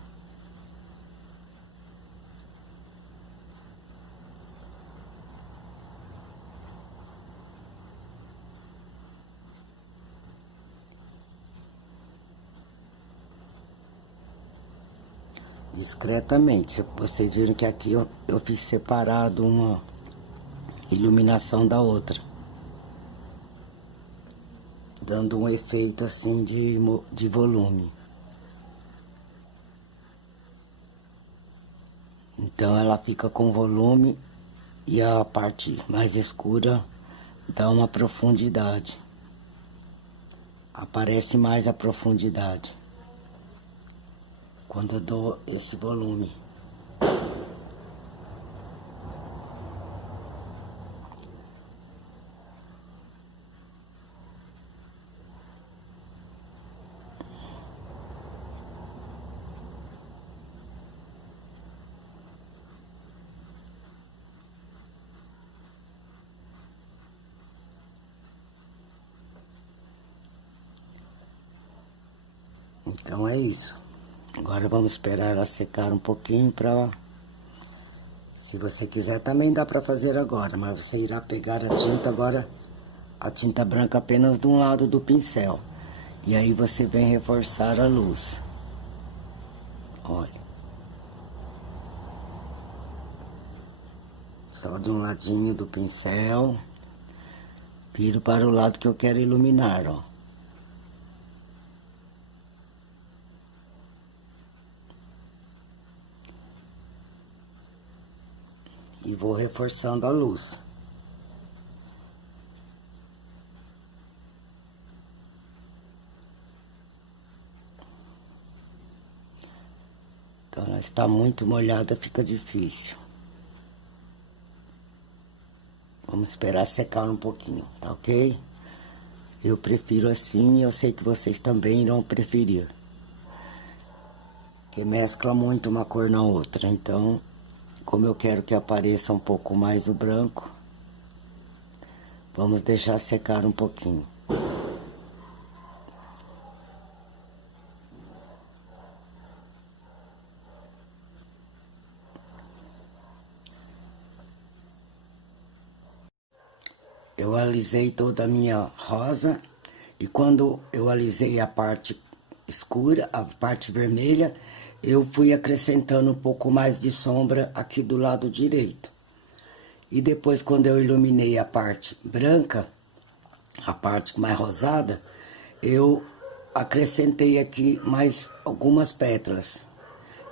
discretamente. Vocês viram que aqui eu fiz separado uma iluminação da outra, dando um efeito assim de volume. Então ela fica com volume e a parte mais escura dá uma profundidade. Aparece mais a profundidade quando eu dou esse volume. Então é isso. Agora vamos esperar ela secar um pouquinho pra... Se você quiser também dá pra fazer agora, mas você irá pegar a tinta agora, a tinta branca apenas de um lado do pincel. E aí você vem reforçar a luz. Olha. Só de um ladinho do pincel. Viro para o lado que eu quero iluminar, ó. E vou reforçando a luz. Então, ela está muito molhada, fica difícil. Vamos esperar secar um pouquinho, tá ok? Eu prefiro assim e eu sei que vocês também irão preferir. Porque mescla muito uma cor na outra, então... Como eu quero que apareça um pouco mais o branco, vamos deixar secar um pouquinho. Eu alisei toda a minha rosa e quando eu alisei a parte escura, a parte vermelha, eu fui acrescentando um pouco mais de sombra aqui do lado direito. E depois, quando eu iluminei a parte branca, a parte mais rosada, eu acrescentei aqui mais algumas pétalas.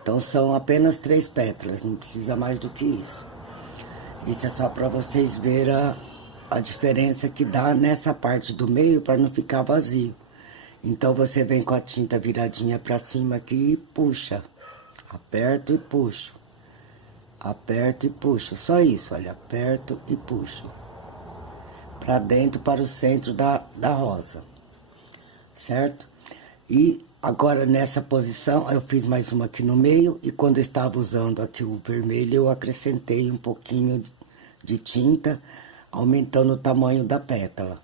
Então, são apenas 3 pétalas, não precisa mais do que isso. Isso é só para vocês verem a diferença que dá nessa parte do meio para não ficar vazio. Então, você vem com a tinta viradinha para cima aqui e puxa. Aperto e puxo. Aperto e puxo. Só isso, olha. Aperto e puxo. Para dentro, para o centro da rosa. Certo? E agora, nessa posição, eu fiz mais uma aqui no meio. E quando eu estava usando aqui o vermelho, eu acrescentei um pouquinho de tinta, aumentando o tamanho da pétala.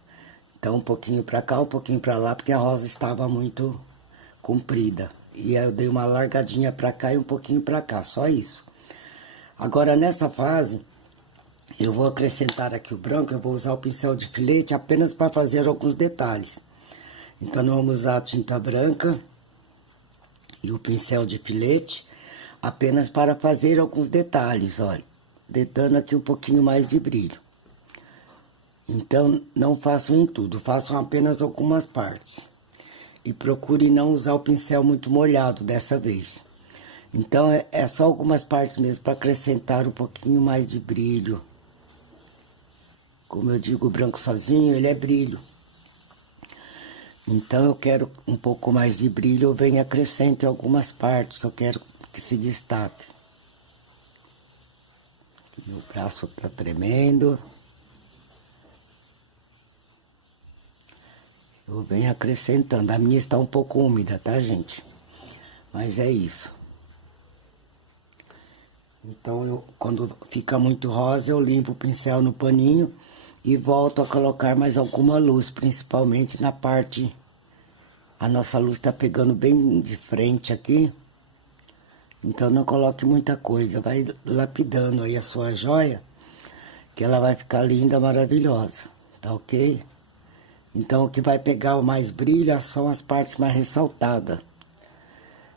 Então, um pouquinho pra cá, um pouquinho pra lá, porque a rosa estava muito comprida. E aí eu dei uma largadinha pra cá e um pouquinho pra cá, só isso. Agora, nessa fase, eu vou acrescentar aqui o branco, eu vou usar o pincel de filete apenas para fazer alguns detalhes. Então, nós vamos usar a tinta branca e o pincel de filete apenas para fazer alguns detalhes, olha. Dando aqui um pouquinho mais de brilho. Então, não façam em tudo, façam apenas algumas partes. E procure não usar o pincel muito molhado dessa vez. Então, é só algumas partes mesmo para acrescentar um pouquinho mais de brilho. Como eu digo, o branco sozinho, ele é brilho. Então, eu quero um pouco mais de brilho, eu venho e acrescento em algumas partes que eu quero que se destaque. Meu braço tá tremendo. Eu venho acrescentando. A minha está um pouco úmida, tá, gente? Mas é isso. Então, quando fica muito rosa, eu limpo o pincel no paninho e volto a colocar mais alguma luz, principalmente na parte... A nossa luz tá pegando bem de frente aqui. Então, não coloque muita coisa. Vai lapidando aí a sua joia, que ela vai ficar linda, maravilhosa. Tá ok? Então, o que vai pegar mais brilho são as partes mais ressaltadas.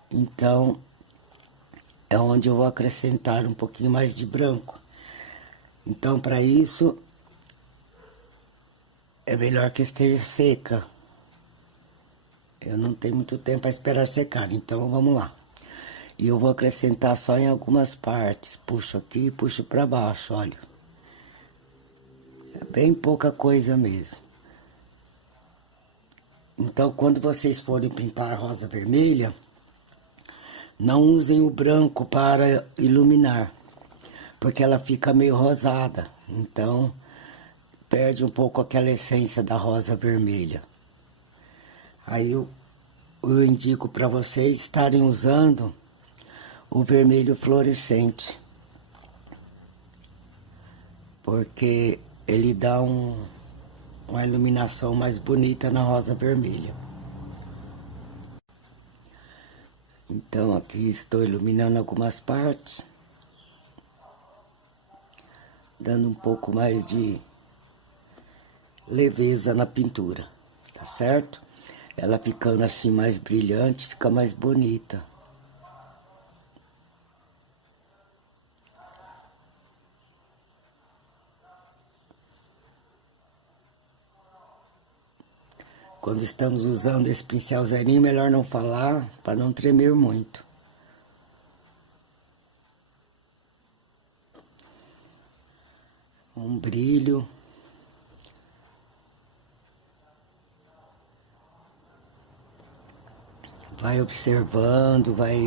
Então, é onde eu vou acrescentar um pouquinho mais de branco. Então, para isso, é melhor que esteja seca. Eu não tenho muito tempo para esperar secar, então vamos lá. E eu vou acrescentar só em algumas partes. Puxo aqui e puxo para baixo, olha. É bem pouca coisa mesmo. Então, quando vocês forem pintar a rosa vermelha, não usem o branco para iluminar, porque ela fica meio rosada. Então, perde um pouco aquela essência da rosa vermelha. Aí eu indico para vocês estarem usando o vermelho fluorescente, porque ele dá uma iluminação mais bonita na rosa vermelha. Então aqui estou iluminando algumas partes, dando um pouco mais de leveza na pintura, tá certo? Ela ficando assim mais brilhante, fica mais bonita. Quando estamos usando esse pincel zerinho, melhor não falar, para não tremer muito. Um brilho. Vai observando, vai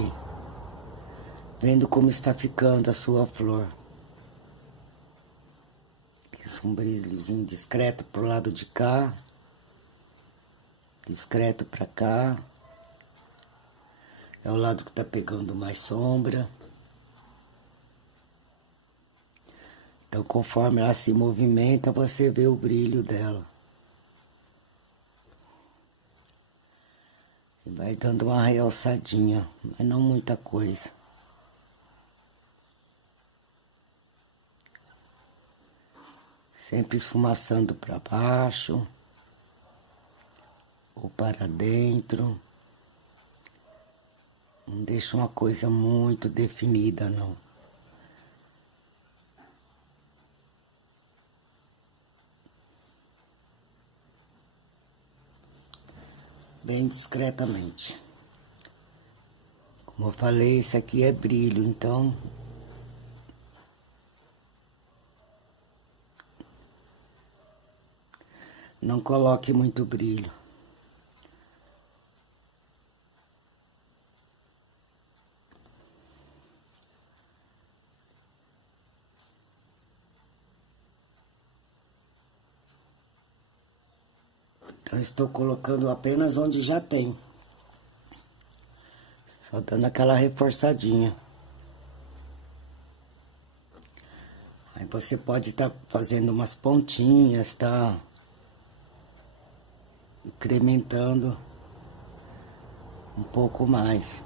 vendo como está ficando a sua flor. Isso, um brilhozinho discreto pro lado de cá. Discreto pra cá. É o lado que tá pegando mais sombra. Então, conforme ela se movimenta, você vê o brilho dela. E vai dando uma realçadinha, mas não muita coisa. Sempre esfumaçando para baixo ou para dentro. Não deixa uma coisa muito definida, não. Bem discretamente. Como eu falei, isso aqui é brilho, então não coloque muito brilho. Então, estou colocando apenas onde já tem. Só dando aquela reforçadinha. Aí você pode estar fazendo umas pontinhas, tá? Incrementando um pouco mais.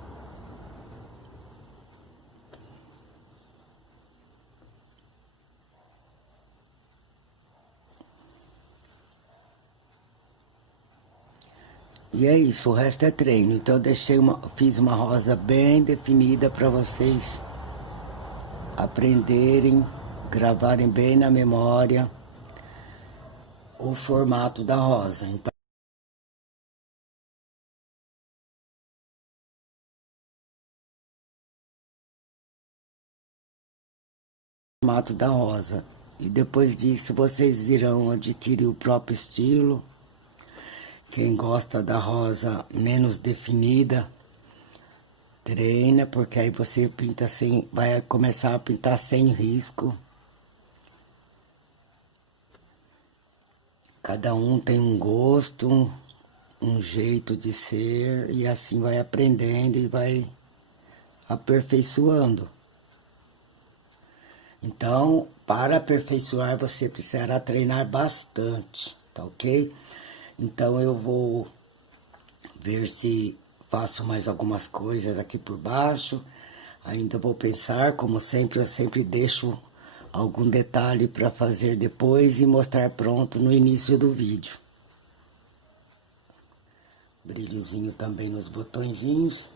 E é isso, o resto é treino. Então eu fiz uma rosa bem definida para vocês aprenderem, gravarem bem na memória o formato da rosa. Então, o formato da rosa. E depois disso vocês irão adquirir o próprio estilo. Quem gosta da rosa menos definida, treina, porque aí você pinta sem, vai começar a pintar sem risco. Cada um tem um gosto, um jeito de ser, e assim vai aprendendo e vai aperfeiçoando. Então, para aperfeiçoar, você precisará treinar bastante, tá ok? Então, eu vou ver se faço mais algumas coisas aqui por baixo. Ainda vou pensar, como sempre, eu sempre deixo algum detalhe para fazer depois e mostrar pronto no início do vídeo. Brilhozinho também nos botõezinhos.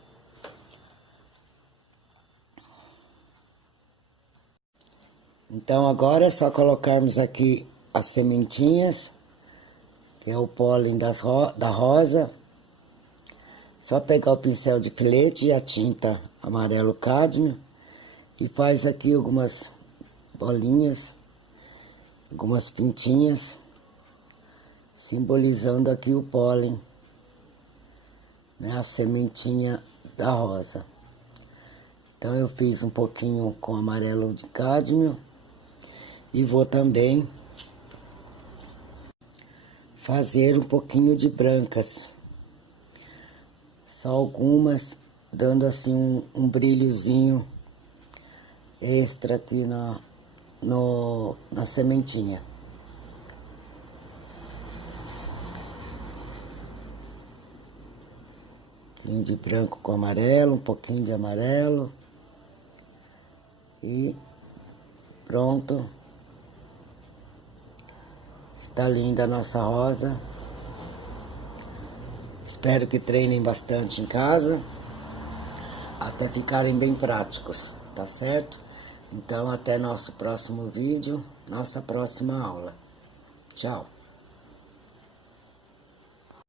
Então agora é só colocarmos aqui as sementinhas, que é o pólen da rosa. Só pegar o pincel de filete e a tinta amarelo cádmio e faz aqui algumas bolinhas, algumas pintinhas, simbolizando aqui o pólen, né, a sementinha da rosa. Então eu fiz um pouquinho com amarelo de cádmio e vou também fazer um pouquinho de brancas. Só algumas, dando assim um brilhozinho extra aqui na sementinha. Um pouquinho de branco com amarelo, um pouquinho de amarelo. E pronto. Está linda a nossa rosa. Espero que treinem bastante em casa, até ficarem bem práticos, tá certo? Então, até nosso próximo vídeo, nossa próxima aula. Tchau!